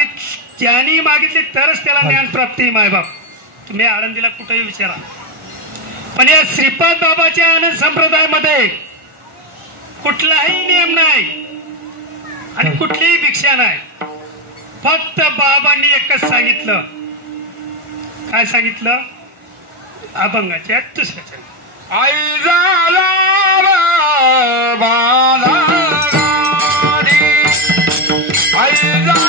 ज्यांनी मागितली तरच त्याला ज्ञान प्राप्ती मायबाप तुम्ही आळंदीला कुठेही विचारा पण या श्रीपाद बाबाच्या आनंद संप्रदायामध्ये कुठलाही नियम नाही आणि कुठलीही भिक्षा नाही फक्त बाबांनी एकच सांगितलं काय सांगितलं अभंगाच्या दुसऱ्याच्या आई झाला बाला आई झाला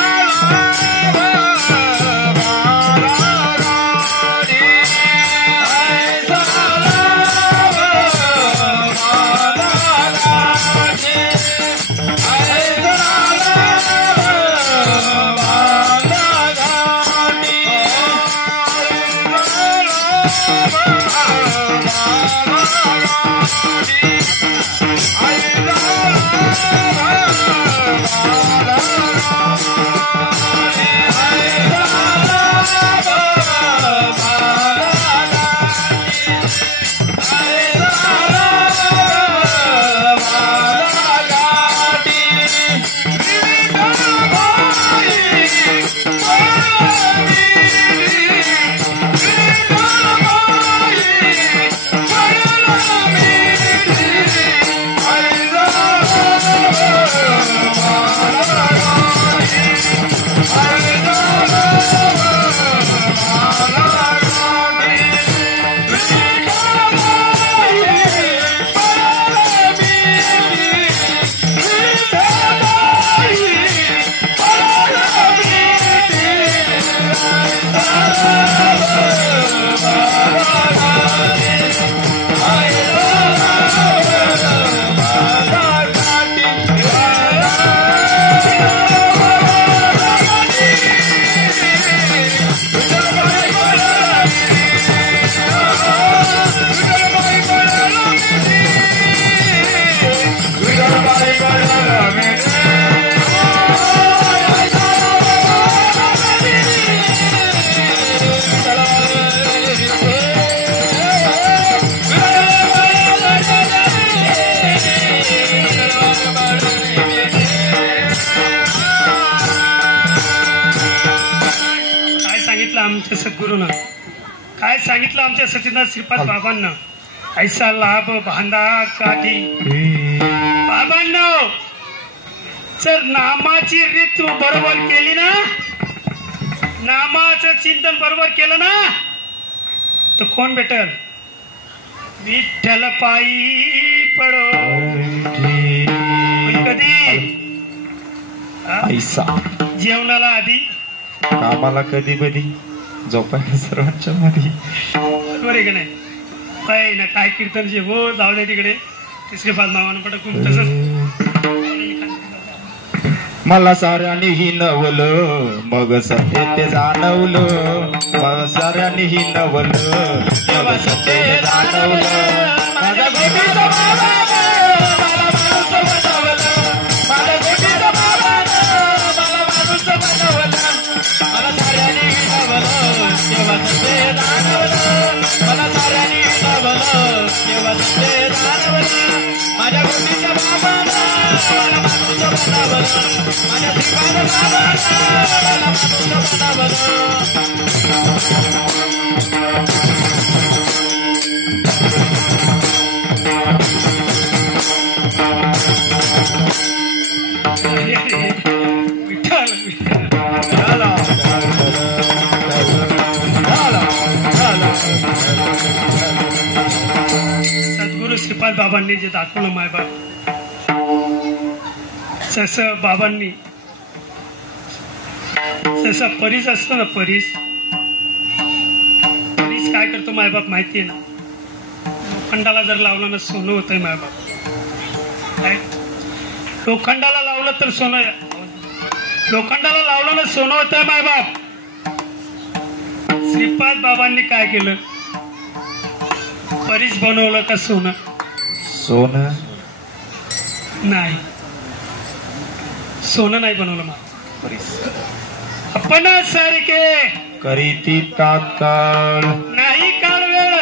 आमच्या सद्गुरूनं काय सांगितलं आमच्या सचिनाथ श्रीपाद बाबांना ऐसा लाभ बांधा काठी बाबांनो जर नामाची रीत तू बरोबर केली ना नामाचं चिंतन बरोबर केलं ना तर कोण भेटल विठ्ठल पायी पडो पण कधी हा? ऐसा जेवणाला आधी कामाला कधी कधी झोपायला सर्वांच्या मध्ये बरोबर आहे का नाही काय ना काय कीर्तन जे हो जाऊ दे तिकडे तिसरे पाच मामानं पटकून तसंच मला साऱ्याने ही नवलं मग सत्य ते जाणवलं मग साऱ्याने ही नवलं मग सत्य जाणवलं माझ्या गोटीचं बाबानं मला माणूस बनवलं माझ्या गोटीचं बाबानं मला माणूस बनवलं मला साऱ्याने ही नवलं तेव्हा सत्य जाणवलं मला साऱ्याने ही नवलं तेव्हा सत्य जाणवलं माझ्या गोटीच्या बाबानं मला माणूस बनवलं माझ्या श्रीपाद बाबानं मला माणूस बनवलं विठ्ठल सद्गुरु श्रीपाद बाबांनी जे दाखवलं मायबाप जसं बाबांनी जसं परीस असतो ना परीस काय करतो मायबाप माहितीये ना लोखंडाला जर लावलं ना सोनं होतंय मायबाप काय लोखंडाला लावलं तर सोनं लोखंडाला लावलं ना सोनं होतंय मायबाप श्रीपाद बाबांनी काय केलं परीस बनवलं का सोनं सोनं नाही सोनं नाही बनवलं मग आपण सारखे करीती तात्काळ नाही काळ वेळ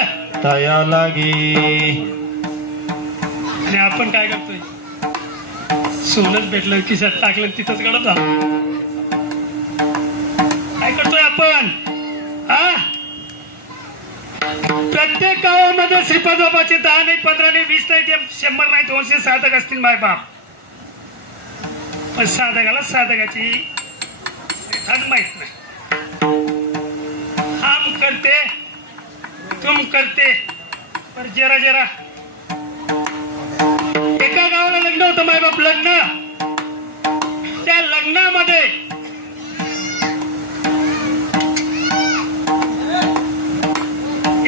तया लागे आणि आपण काय करतोय सोनच भेटलं खिशात टाकलं तिथंच गडत झालं काय करतोय आपण हा प्रत्येक गावामध्ये श्रीपाद बाबाचे 10 नाही 15 नाही 20 नाही 100 नाही 200 साधक असतील मायबाप पण साधकाला साधकाची थंड माहित नाही हम करते तुम करते पर जरा जरा एका गावाला लग्न होतं मायबाप लग्न त्या लग्नामध्ये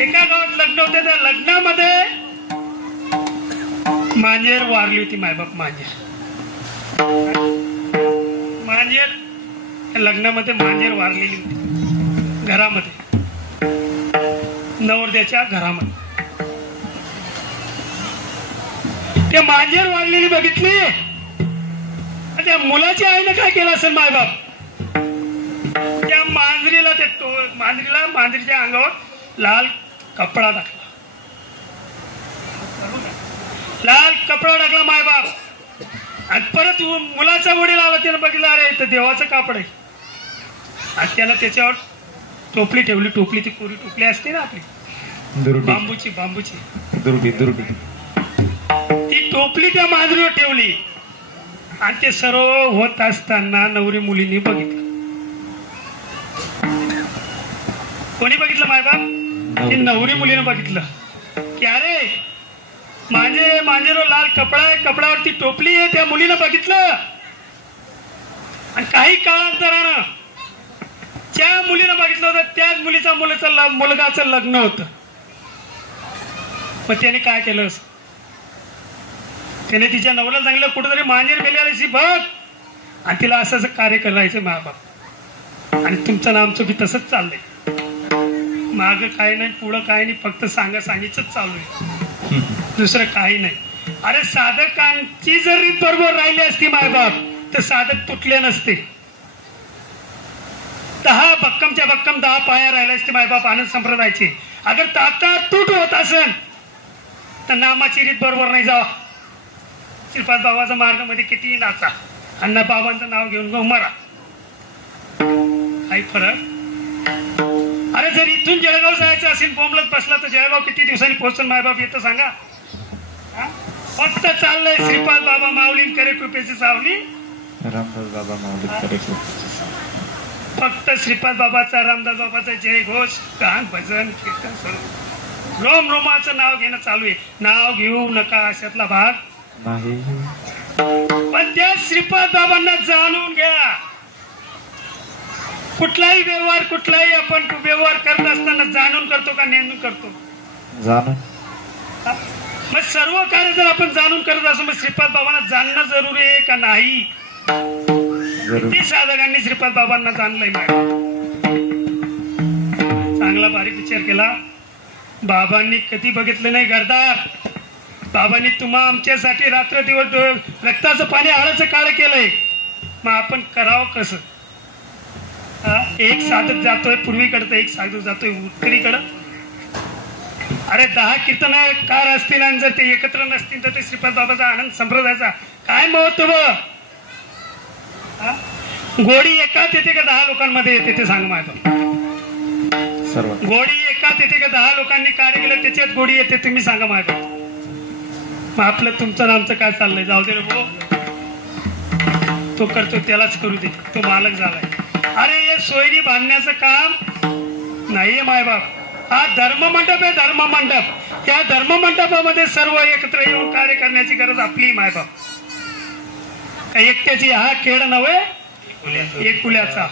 एका गावात लग्न होते त्या लग्नामध्ये मांजेर वारली होती मायबाप मांजेर लग्नामध्ये मांजेर वारलेली होती घरामध्ये नवरदेच्या घरामध्ये त्या मांजेर वारलेली बघितली त्या मुलाच्या आईने काय केलं असेल मायबाप त्या मांजरीला मांजरीच्या अंगावर लाल कपडा टाकला मायबाप आणि परत मुलाचा वडील आला त्यानं बघितलं अरे तर देवाचं कापड आहे आणि त्यानं त्याच्यावर टोपली ठेवली टोपली ती कोरी टोपली असते ना आपली बांबूची दुर्डी ती टोपली त्या मांजरीवर ठेवली आणि ते सर्व होत असताना नवरी मुलींनी बघितलं कोणी बघितलं मायबाप ते नवरी मुलीनं बघितलं की अरे मांजेरो लाल कपडा आहे कपड्यावरती टोपली आहे त्या मुलीनं बघितलं आणि काही काळांतरानं त्या मुलीनं बघितलं होतं त्याच मुलगाचं लग्न होतं मग त्याने काय केलं त्याने तिच्या नवऱ्याला सांगितलं कुठेतरी मांजेर मेली बघ आणि तिला असं कार्य करायचं मायबाप आणि तुमचं नाम आमचं बी तसंच चाललंय माग काय नाही पुढं काय नाही फक्त सांगायचं चालू आहे दुसरं काही नाही अरे साधकांची जर रीत बरोबर राहिली असती मायबाप तर साधक तुटले नसते 10 भक्कमच्या भक्कम 10 पाया राहिल्या असते मायबाप आनंद संप्रदायाचे अगर ताता तूट होत असेल तर नामाची रीत बरोबर नाही जावा श्रीपाद बाबाचा मार्ग मध्ये कितीही नाचा अण्णा बाबांचं नाव घेऊन गो मरा काही फरक अरे जर इथून जळगाव जायचं असेल बोंबलत बसला तर जळगाव किती दिवसांनी पोहोचून मायबाप येतं सांगा फक्त चाललंय श्रीपाद बाबा माऊली करे कृपेची सावली रामदास बाबा माऊली करे फक्त श्रीपाद बाबाचा रामदास बाबाचा जय घोष गान भजन कीर्तन सर्व रोम रोमाचं नाव घेणं चालू आहे नाव घेऊ नका अशातला भाग नाही पण त्या श्रीपाद बाबांना जाणून घ्या कुठलाही आपण व्यवहार करत असताना जाणून करतो का नेमून करतो? जाणून. मग सर्व कार्य जर आपण जाणून करत असो मग श्रीपाद बाबांना जाणणं जरुरी आहे का नाही? किती साधकांनी श्रीपाद बाबांना जाणलंय? चांगला बारीक विचार केला. बाबांनी कधी बघितलं नाही घरदार. बाबांनी तुम्हा आमच्यासाठी रात्र दिवस रक्ताचं पाणी आळाचं काळ केलंय. मग आपण करावं कसं? एक साधक जातोय पूर्वीकडे, एक साधक जातोय उत्तरेकडं. अरे 10 कीर्तनकार असतील आणि जर ते एकत्र नसतील तर ते श्रीपाद बाबाचा आनंद संप्रदायाचा काय महत्व? गोडी एकाच येते का 10 लोकांमध्ये येते ते सांग माझं. गोडी एकाच येते का 10 लोकांनी कार्य केलं त्याच्यात गोडी येते तुम्ही सांगा माझं. मग आपलं तुमचं नामचं काय चाललंय? जाऊ दे रे भाऊ, तो करतो त्यालाच करू दे, तो मालक झालाय. अरे हे सोयरी बांधण्याचं काम नाहीये मायबाप. हा धर्म मंडप आहे, धर्म मंडप. या धर्म मंडपामध्ये सर्व एकत्र येऊन कार्य करण्याची गरज आपली मायबाप. एकट्याची हा खेळ नव्हे, एकुल्याचा.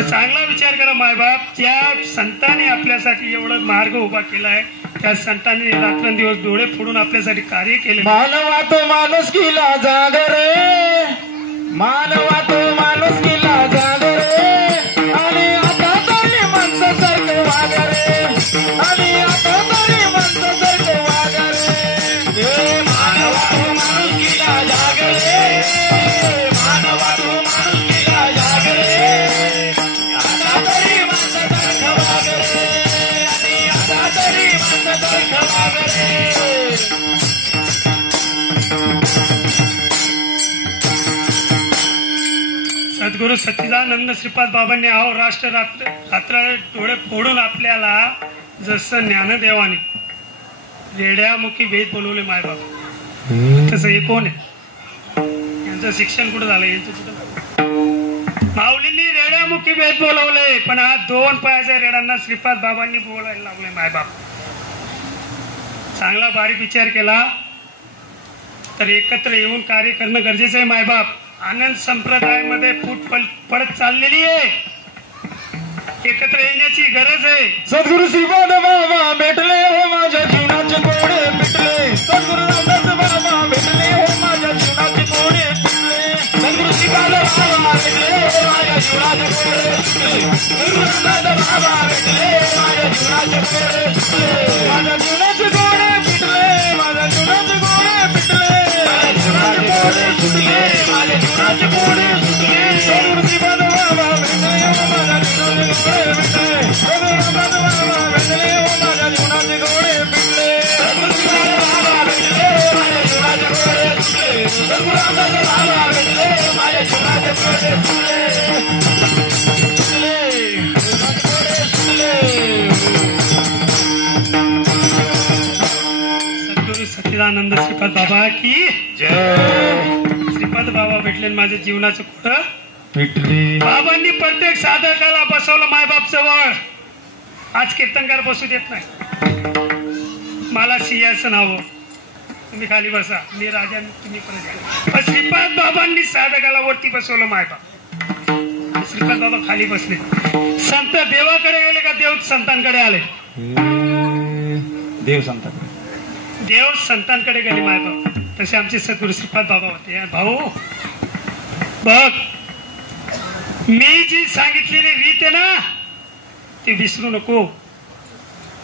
चांगला विचार करा मायबाप. त्या संतांनी आपल्यासाठी एवढा मार्ग उभा केलाय. त्या संतांनी रात्रंदिवस डोळे फोडून आपल्यासाठी कार्य केले. मानवा तो माणूस किला जाग रे, मानवा तो माणूस किला जाग रे. आणि आता तरी माणसासारखं वाग रे, आणि आता तरी माणसासारखं वाग रे. मानवा तो माणूस किला जाग रे, मानवा तो माणूस किला जाग रे. आता तरी माणसासारखं वाग रे, आणि आता तरी माणसासारखं वाग रे. सद्गुरु सच्चिदानंद श्रीपाद बाबांनी अहो राष्ट्र रात्र डोळे फोडून आपल्याला जसं ज्ञानदेवाने रेड्यामुखी वेद बोलवले मायबाप, तसं हे कोण आहे? यांचं शिक्षण कुठं झालं? यांचं कुठं? माऊलींनी रेड्यामुखी वेद बोलवले, पण हा 2 पायाच्या रेड्यांना श्रीपाद बाबांनी बोलायला लावले मायबाप. चांगला बारीक विचार केला तर एकत्र येऊन कार्य करणं गरजेचं आहे मायबाप. आनंद संप्रदायामध्ये फूट पडत चाललेली आहे. एकत्र येण्याची गरज आहे. सद्गुरु श्रीपाद बाबा भेटले हो माझ्या जीवनाचे कोडे पिटले. सद्गुरु रामदास बाबा भेटले हो माझ्या जीवनाचे कोडे पिटले. सद्गुरु श्रीपाद बाबा भेटले हो माझ्या जीवनाचे कोडे पिटले. सद्गुरु रामदास बाबा भेटले हो माझ्या जीवनाचे कोडे पिटले. माझ्या जीवनाचे कोडे पिटले, माझ्या जीवनाचे कोडे पिटले, माझ्या जीवनाचे कोडे सुटले, माझ्या जीवनाचे कोडे सुटले. सद्गुरु श्रीपाद बाबा भेटले हो माझ्या जीवनाचे कोडे पिटले. सद्गुरु रामदास बाबा भेटले हो माझ्या जीवनाचे कोडे पिटले. सद्गुरु श्रीपाद बाबा भेटले हो माझ्या जीवनाचे कोडे सुटले. सद्गुरु रामदास बाबा भेटले हो माझ्या जीवनाचे कोडे सद्गुरु सच्चिदानंद श्रीपाद बाबा की जय. श्रीपाद बाबा भेटले माझ्या जीवनाचं कुठं पिटले. बाबांनी प्रत्येक साधकाला बसवलं मायबाप जवळ. आज कीर्तनकार बसू देत नाही. मला सिंहासन हवं, तुम्ही खाली बसा, मी राजा, तुम्ही परत. पण श्रीपाद बाबांनी साधकाला वरती बसवलं मायबाप. श्रीपाद बाबा खाली बसले. संत देवाकडे गेले का देव संतांकडे आले? देव संतांकडे. देव संतांकडे गेले मायबाप. तसे आमचे सद्गुरु श्रीपाद बाबा होते. भाऊ बघ, मी जी सांगितलेली रीत आहे ना ती विसरू नको.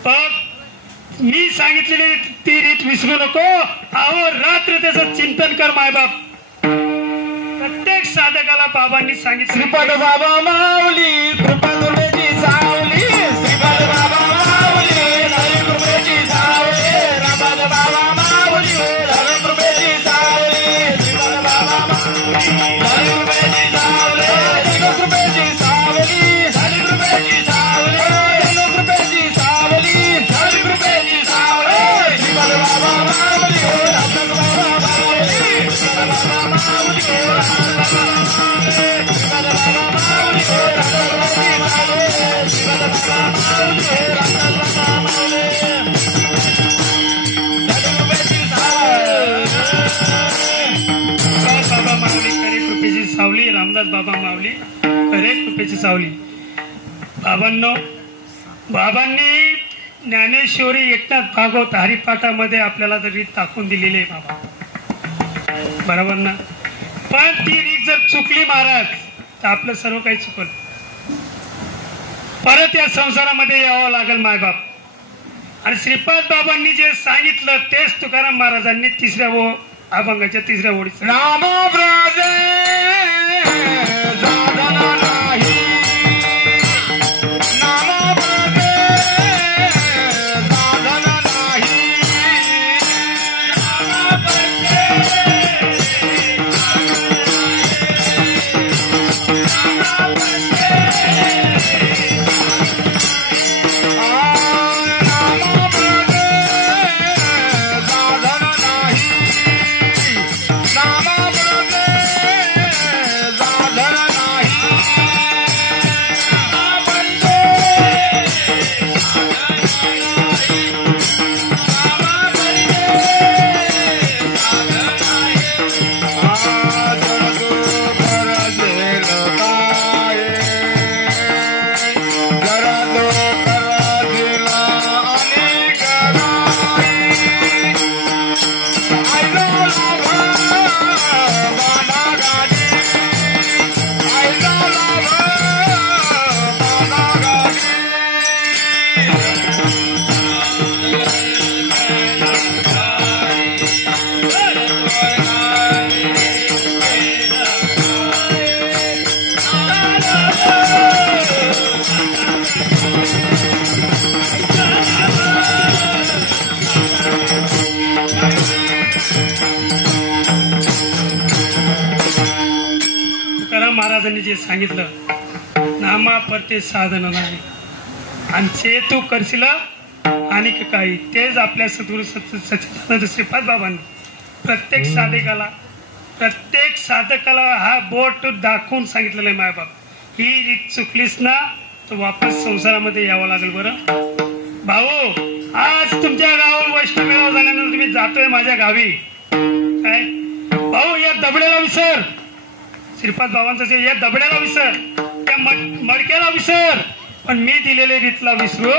बघ, मी सांगितलेली ती रीत विसरू नको. अहो रात्र त्याचं चिंतन कर मायबाप. प्रत्येक साधकाला बाबांनी सांगितलं. श्रीपाद बाबा माऊली कृपा गुरुची सावली. श्रीपाद बाबा माऊली हरी कृपेची सावली. रामपाद बाबा माऊली हरी कृपेची सावली. श्रीपाद बाबा माऊली हरी कृपेची सावली. हरी कृपेची सावली, हरी कृपेची सावली, हरी कृपेची सावली, हरी कृपेची सावली. श्रीपाद बाबा माऊली रामदास बाबा माऊली. श्रीपाद बाबा माऊली सावली रामदास बाबा माऊली खरे कृपेची सावली. बाबांनी ज्ञानेश्वरी एकनाथ भागवत हरिपाठामध्ये आपल्याला रीत टाकून दिलेली आहे बाबा, बरोबर ना. पण ती रीत जर चुकली महाराज तर आपलं सर्व काही चुकलं. परत या संसारामध्ये यावं लागेल मायबाप. आणि श्रीपाद बाबांनी जे सांगितलं तेच तुकाराम महाराजांनी तिसऱ्या अभंगाच्या तिसऱ्या ओळीत नाम ब्राजे साधना नाही, नाम ब्राजे साधना नाही, नाम महाराजांनी जे सांगितलं नामा परते साधन नाही आणि चे तू करशील आणि काही, तेच आपल्या सद्गुरु सच्चिदानंद श्रीपाद बाबांनी प्रत्येक साधकाला हा बोट दाखवून सांगितलेलं आहे. मायबाप ही रीत चुकलीस ना तर वापस संसारामध्ये यावं लागेल. बरं भाऊ, आज तुमच्या गावात वैष्णव मेळावा झाल्यानंतर तुम्ही जातोय माझ्या गावी. काय भाऊ, या दबड्याला विसर, श्रीपाद बाबांचं या दबड्याला विसर, त्या मडक्याला विसर, पण मी दिलेले रीतला विसरू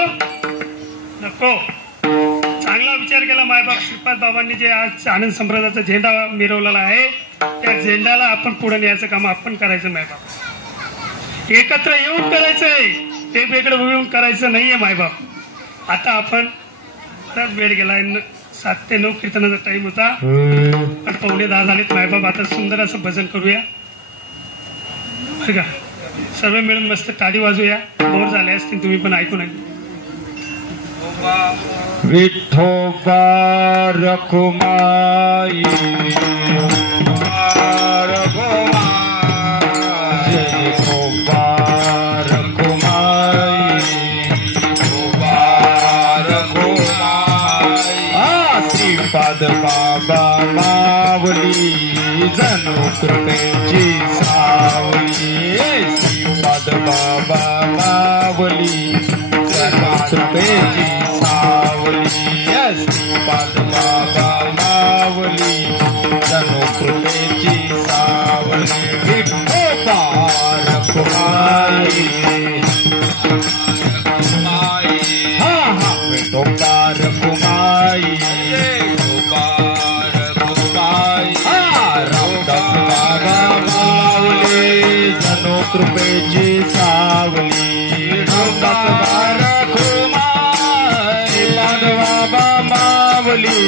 नको. चांगला विचार केला मायबाप. श्रीपाद बाबांनी जे आज आनंद संप्रदायाचा झेंडा मिरवलेला आहे त्या झेंड्याला आपण पुढे न्यायचं काम आपण करायचं. मायबाप एकत्र येऊन करायचंय, वेगवेगळं येऊन करायचं नाहीये मायबाप. आता आपण बराच वेळ गेलाय, 7 ते 9 कीर्तनाचा टाइम होता, पण 9:45 झालेत मायबाप. आता सुंदर असं भजन करूया बरं का, सर्व मिळून मस्त टाळी वाजूया. बोर झाले असतील तुम्ही पण ऐकून ऐकू. विठोबा रखुमाई श्रीपाद बाबा मावली जणू कृपेची सावली. श्रीपाद बाबा मावली जणू कृपेची सावली. श्रीपाद बाबा मावली जणू कृपेची सावली. विठोबा रखुमाई, हा हा विठोबा रखुमाई, कृपेची सावली. बाबा मावली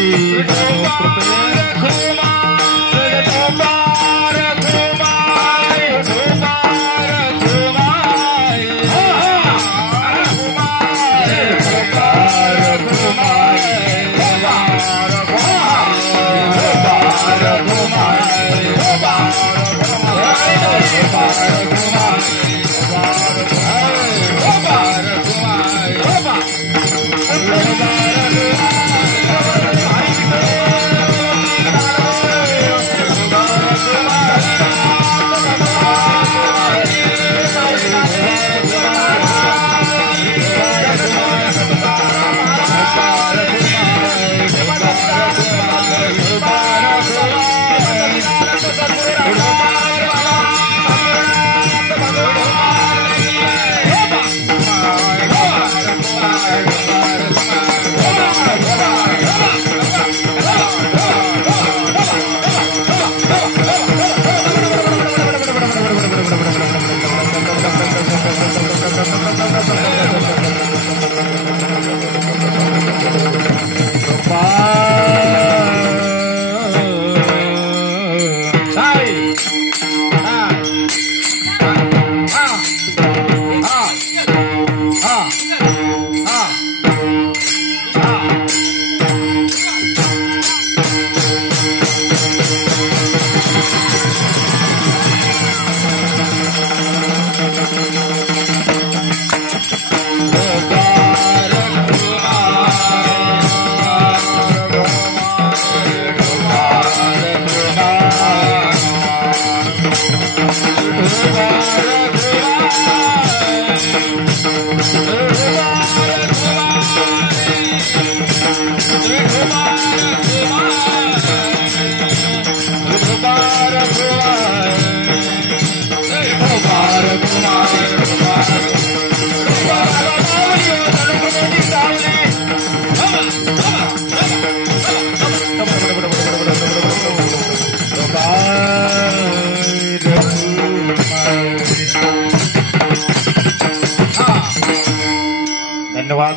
धन्यवाद.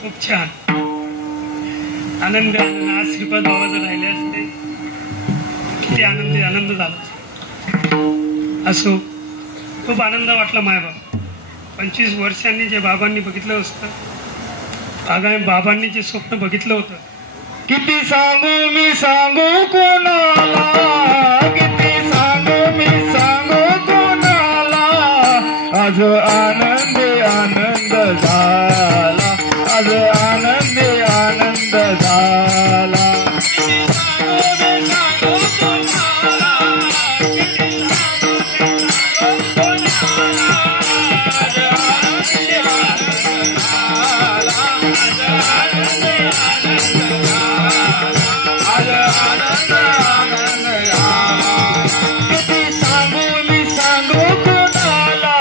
खूप छान. आनंद आज श्रीपाद बाबा जर राहिले असते किती आनंद झाला असो. खूप आनंद वाटला मायबाप. 25 वर्षांनी जे बाबांनी बघितलं असतं, बाबांनी जे स्वप्न बघितलं होतं, किती सांगू मी सांगू कोणाला, किती सांगू मी सांगू कोणाला, आज आनंद आनंद झाला, आज आनंद आनंद झाला. किती सांगू मी सांगू कोणाला, किती सांगू मी सांगू कोणाला, आज आनंद आनंद झाला, आज आनंद आनंद झाला, आज आनंद आनंद झाला. किती सांगू मी सांगू कोणाला,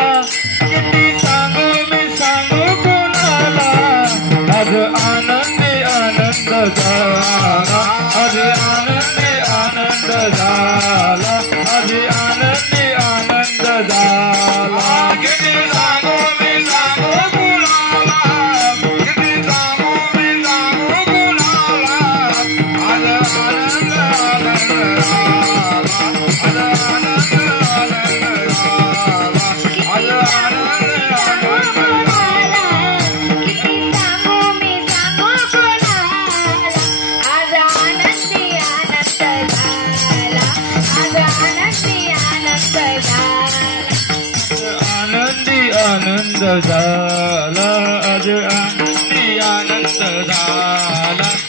किती सांगू मी सांगू कोणाला, आज आनंद आनंद झाला, आज आनंद आनंद झाला, आज आनंद आनंद झाला. किती सांगू मी सांगू कोणाला, किती सांगू मी सांगू कोणाला, आज आनंद आनंद झाला, आज आनंद आनंद झाला, आज आनंद आनंद आनंदी आनंद झाला, आज आनंदी आनंद झाला.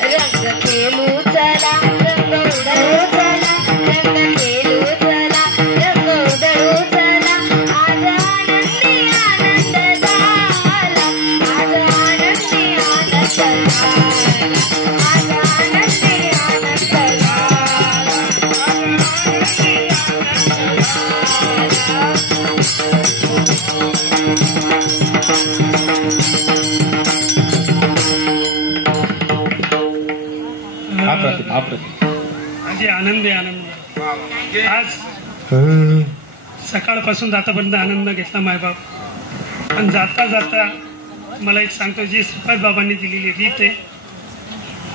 रंग खेळू चला, रंग उधळू चला, रंग खेळू चला, रंग उधळू चला, आज आनंदी आनंद झाला, आज आनंदी आनंद झाला, आज आनंदी आनंद झाला, आज आनंदी आनंद. आज सकाळपासून जातापर्यंत आनंद घेतला मायबाप. पण जाता जाता मला एक सांगतो, जी श्रीपाद बाबांनी दिलेली रीत आहे,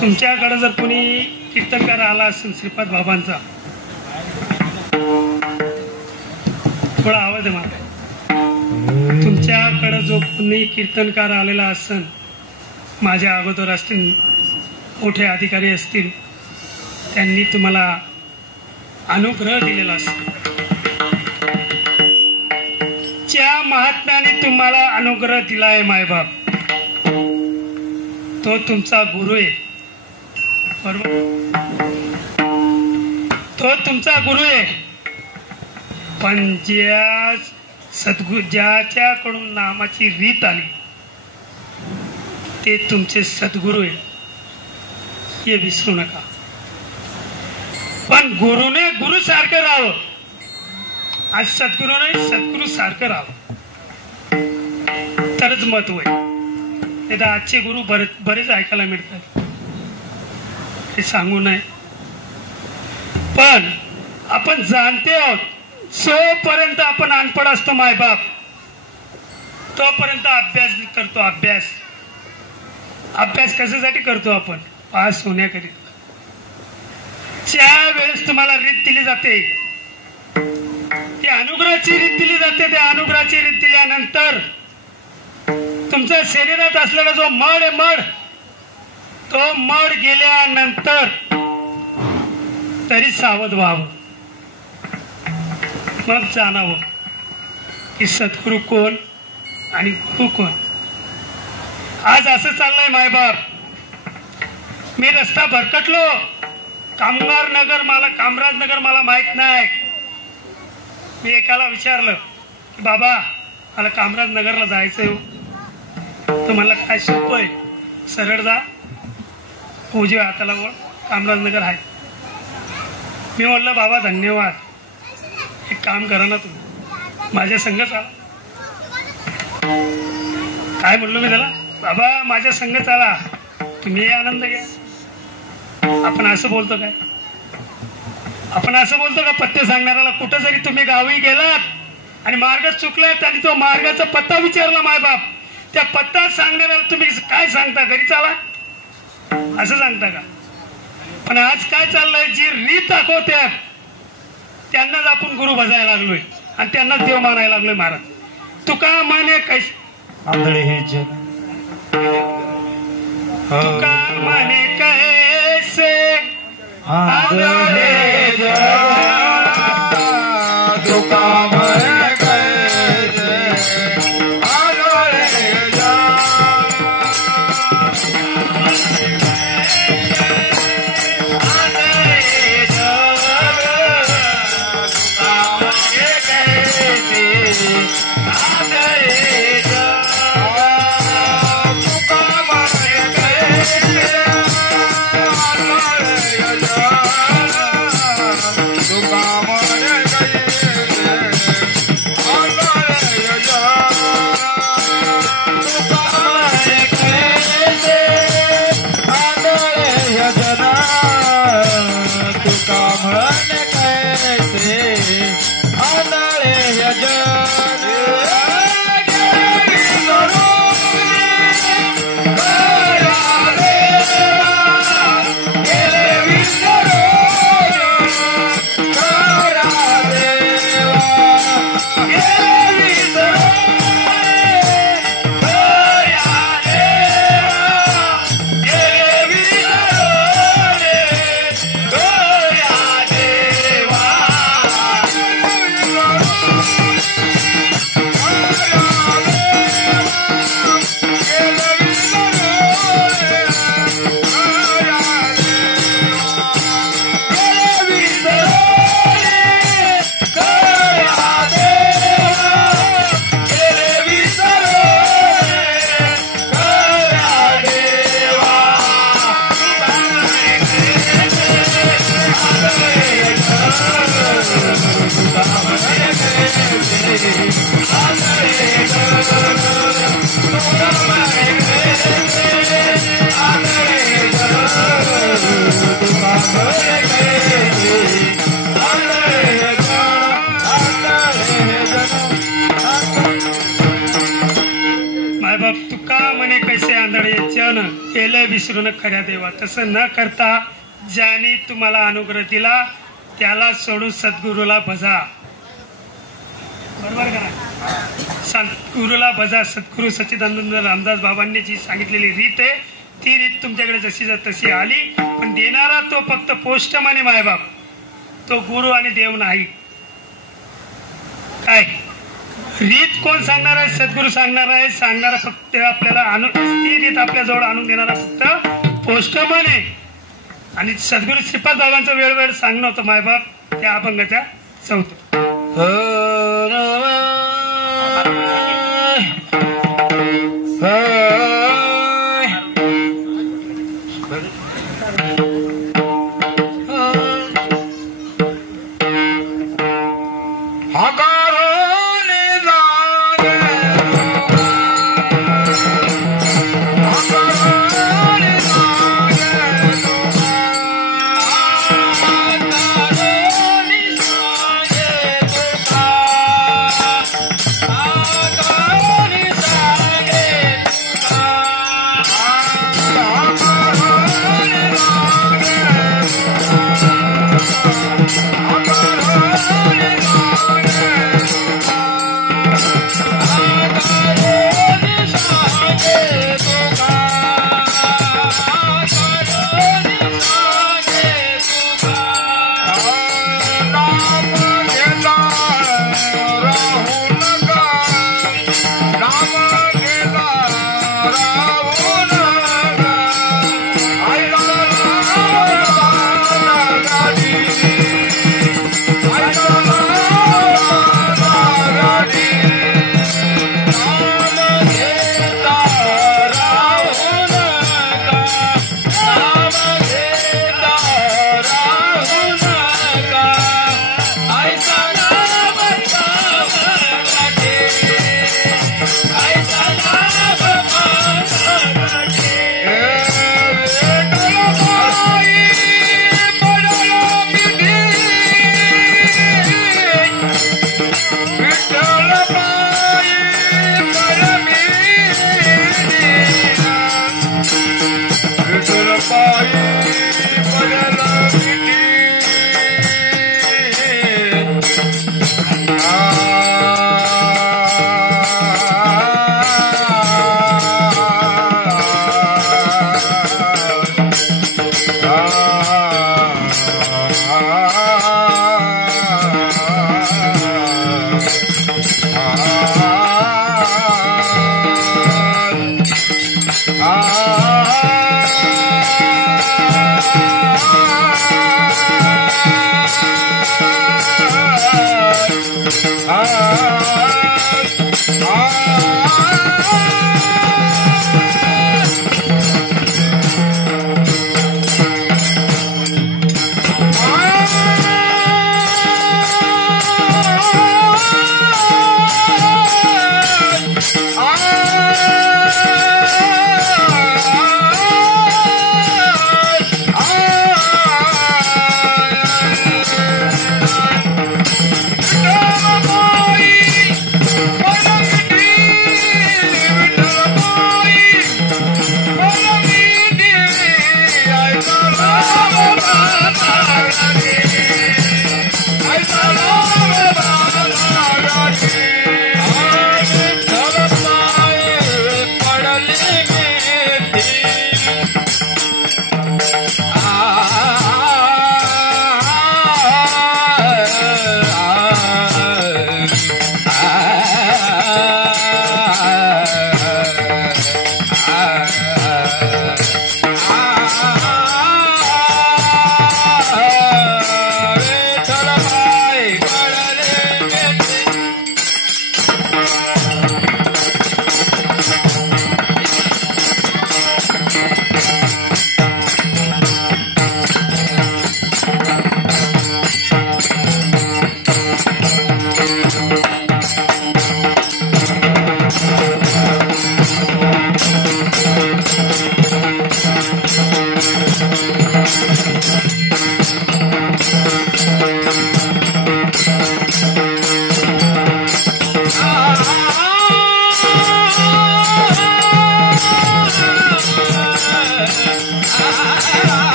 तुमच्याकडे जर कोणी कीर्तनकार आला असेल श्रीपाद बाबांचा, थोडा आवाज आहे मला, तुमच्याकडे जो कोणी कीर्तनकार आलेला असेल, माझ्या अगोदर असतील, मोठे अधिकारी असतील, त्यांनी तुम्हाला अनुग्रह दिलेला असतो. ज्या महात्म्याने तुम्हाला अनुग्रह दिलाय मायबाप, तो तुमचा गुरु आहे, बरोबर? तो तुमचा गुरु आहे. पण ज्याच्याकडून नामाची रीत आली, ते तुमचे सद्गुरू आहे, हे विसरू नका. पण गुरुने गुरु सारखं राहावं, आज सद्गुरूने सद्गुरू सारखं राहावं, तरच महत्व आहे. नाही तर आजचे गुरु बरेच ऐकायला मिळतात, हे सांगू नये. पण आपण जाणते आहोत, जोपर्यंत आपण अनपढ असतो मायबाप, तोपर्यंत अभ्यास करतो. अभ्यास कशासाठी करतो आपण? पास होण्याकरिता. ज्या वेळेस तुम्हाला रीत दिली जाते, ती अनुग्रहाची रीत दिली जाते, त्या अनुग्रहाची रीत दिल्यानंतर तुमच्या शरीरात असलेला जो मड आहे, तो मड गेल्यानंतर तरी सावध व्हावं, मग जाणावं की सद्गुरू कोण आणि गुरु कोण. आज असं चाललंय मायबाप, मी रस्ता भरकटलो, कामराजनगर मला माहित नाही, मी एकाला विचारलं की बाबा मला कामराज नगरला जायचंय हो. तो म्हणला काय सोपं आहे, सरळ जा, उजव्या हाताला वळ, कामराज नगर आहे. मी म्हटलं बाबा धन्यवाद, एक काम करा ना तुम्ही माझ्या संग चाला. काय म्हणलो मी त्याला, बाबा माझ्या संग चाला, तुम्ही आनंद घ्या. आपण असं बोलतो काय, आपण असं बोलतो का पत्ते सांगणाऱ्याला? कुठं जरी तुम्ही गावी गेलात आणि मार्ग चुकलात आणि तो मार्गाचा पत्ता विचारला मायबाप, त्या पत्ता सांगणाऱ्याला तुम्ही काय सांगता, घरी चाला असं सांगता का? पण आज काय चाललंय, जी रीत दाखवतात त्यांनाच आपण गुरु भजायला लागलोय आणि त्यांनाच देव मानायला लागलोय. महाराज तुका माने कैसे आंधळे हे जग, तुका माने कैसे आंधळे जग, तुका माने कैसे आंधळे जग. मायबाप तुका म्हणे कैसे आंधळे जन, केलं विसरून खऱ्या देवा. तसं न करता ज्याने तुम्हाला अनुग्रह दिला त्याला सोडून सद्गुरूला भजा. बरोबर का? सद्गुरूला भजा. सद्गुरू सच्चिदानंद रामदास बाबांनी जी सांगितलेली रीत आहे ती रीत तुमच्याकडे जशी तशी आली. पण देणारा तो फक्त पोस्टमन आहे मायबाप, तो गुरु आणि देव नाही. काय रीत कोण सांगणार आहे? सद्गुरू सांगणार आहे. सांगणारा फक्त आपल्याला ती रीत आपल्या जवळ आणून देणारा फक्त पोस्टमन आहे. आणि सद्गुरू श्रीपाद बाबांचं वेळोवेळ सांगणं होतं मायबाप त्या अभंगाच्या चौथं. Yeah.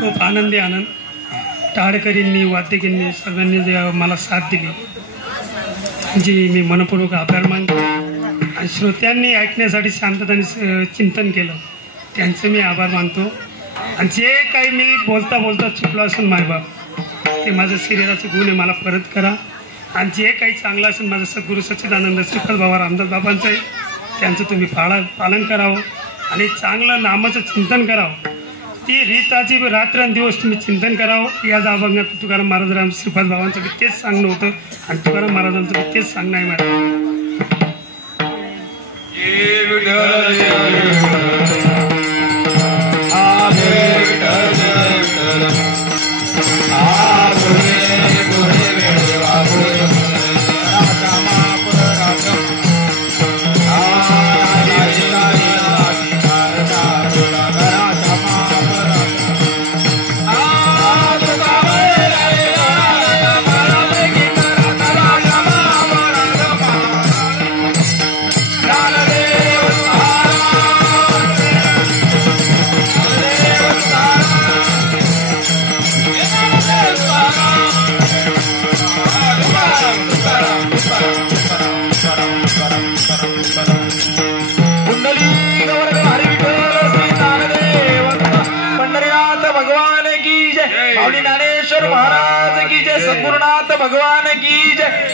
खूप आनंदी आनंद. टाळकरींनी वाद्यकींनी सगळ्यांनी जे मला साथ दिली, जी मी मनपूर्वक आभार मानतो. आणि श्रोत्यांनी ऐकण्यासाठी शांतताने चिंतन केलं, त्यांचे मी आभार मानतो. आणि जे काही मी बोलता बोलता चुकलो असेल मायबाप, ते माझं शरीराचं गुण आहे, मला परत करा. आणि जे काही चांगलं असेल माझं सद्गुरू सच्चिदानंद श्रीपाद बाबा रामदास बाबांचं आहे, त्यांचं तुम्ही पालन करावं आणि चांगलं नामाचं चिंतन करावं. ती रीताची रात्रंदिवस तुम्ही चिंतन करावं. या अभंगात तुकाराम महाराज श्रीपाद बाबांचं तेच सांगणं होतं आणि तुकाराम महाराजांचं तेच सांगणं आहे मॅडम. महाराज की जय, सद्गुरुनाथ भगवान की जय.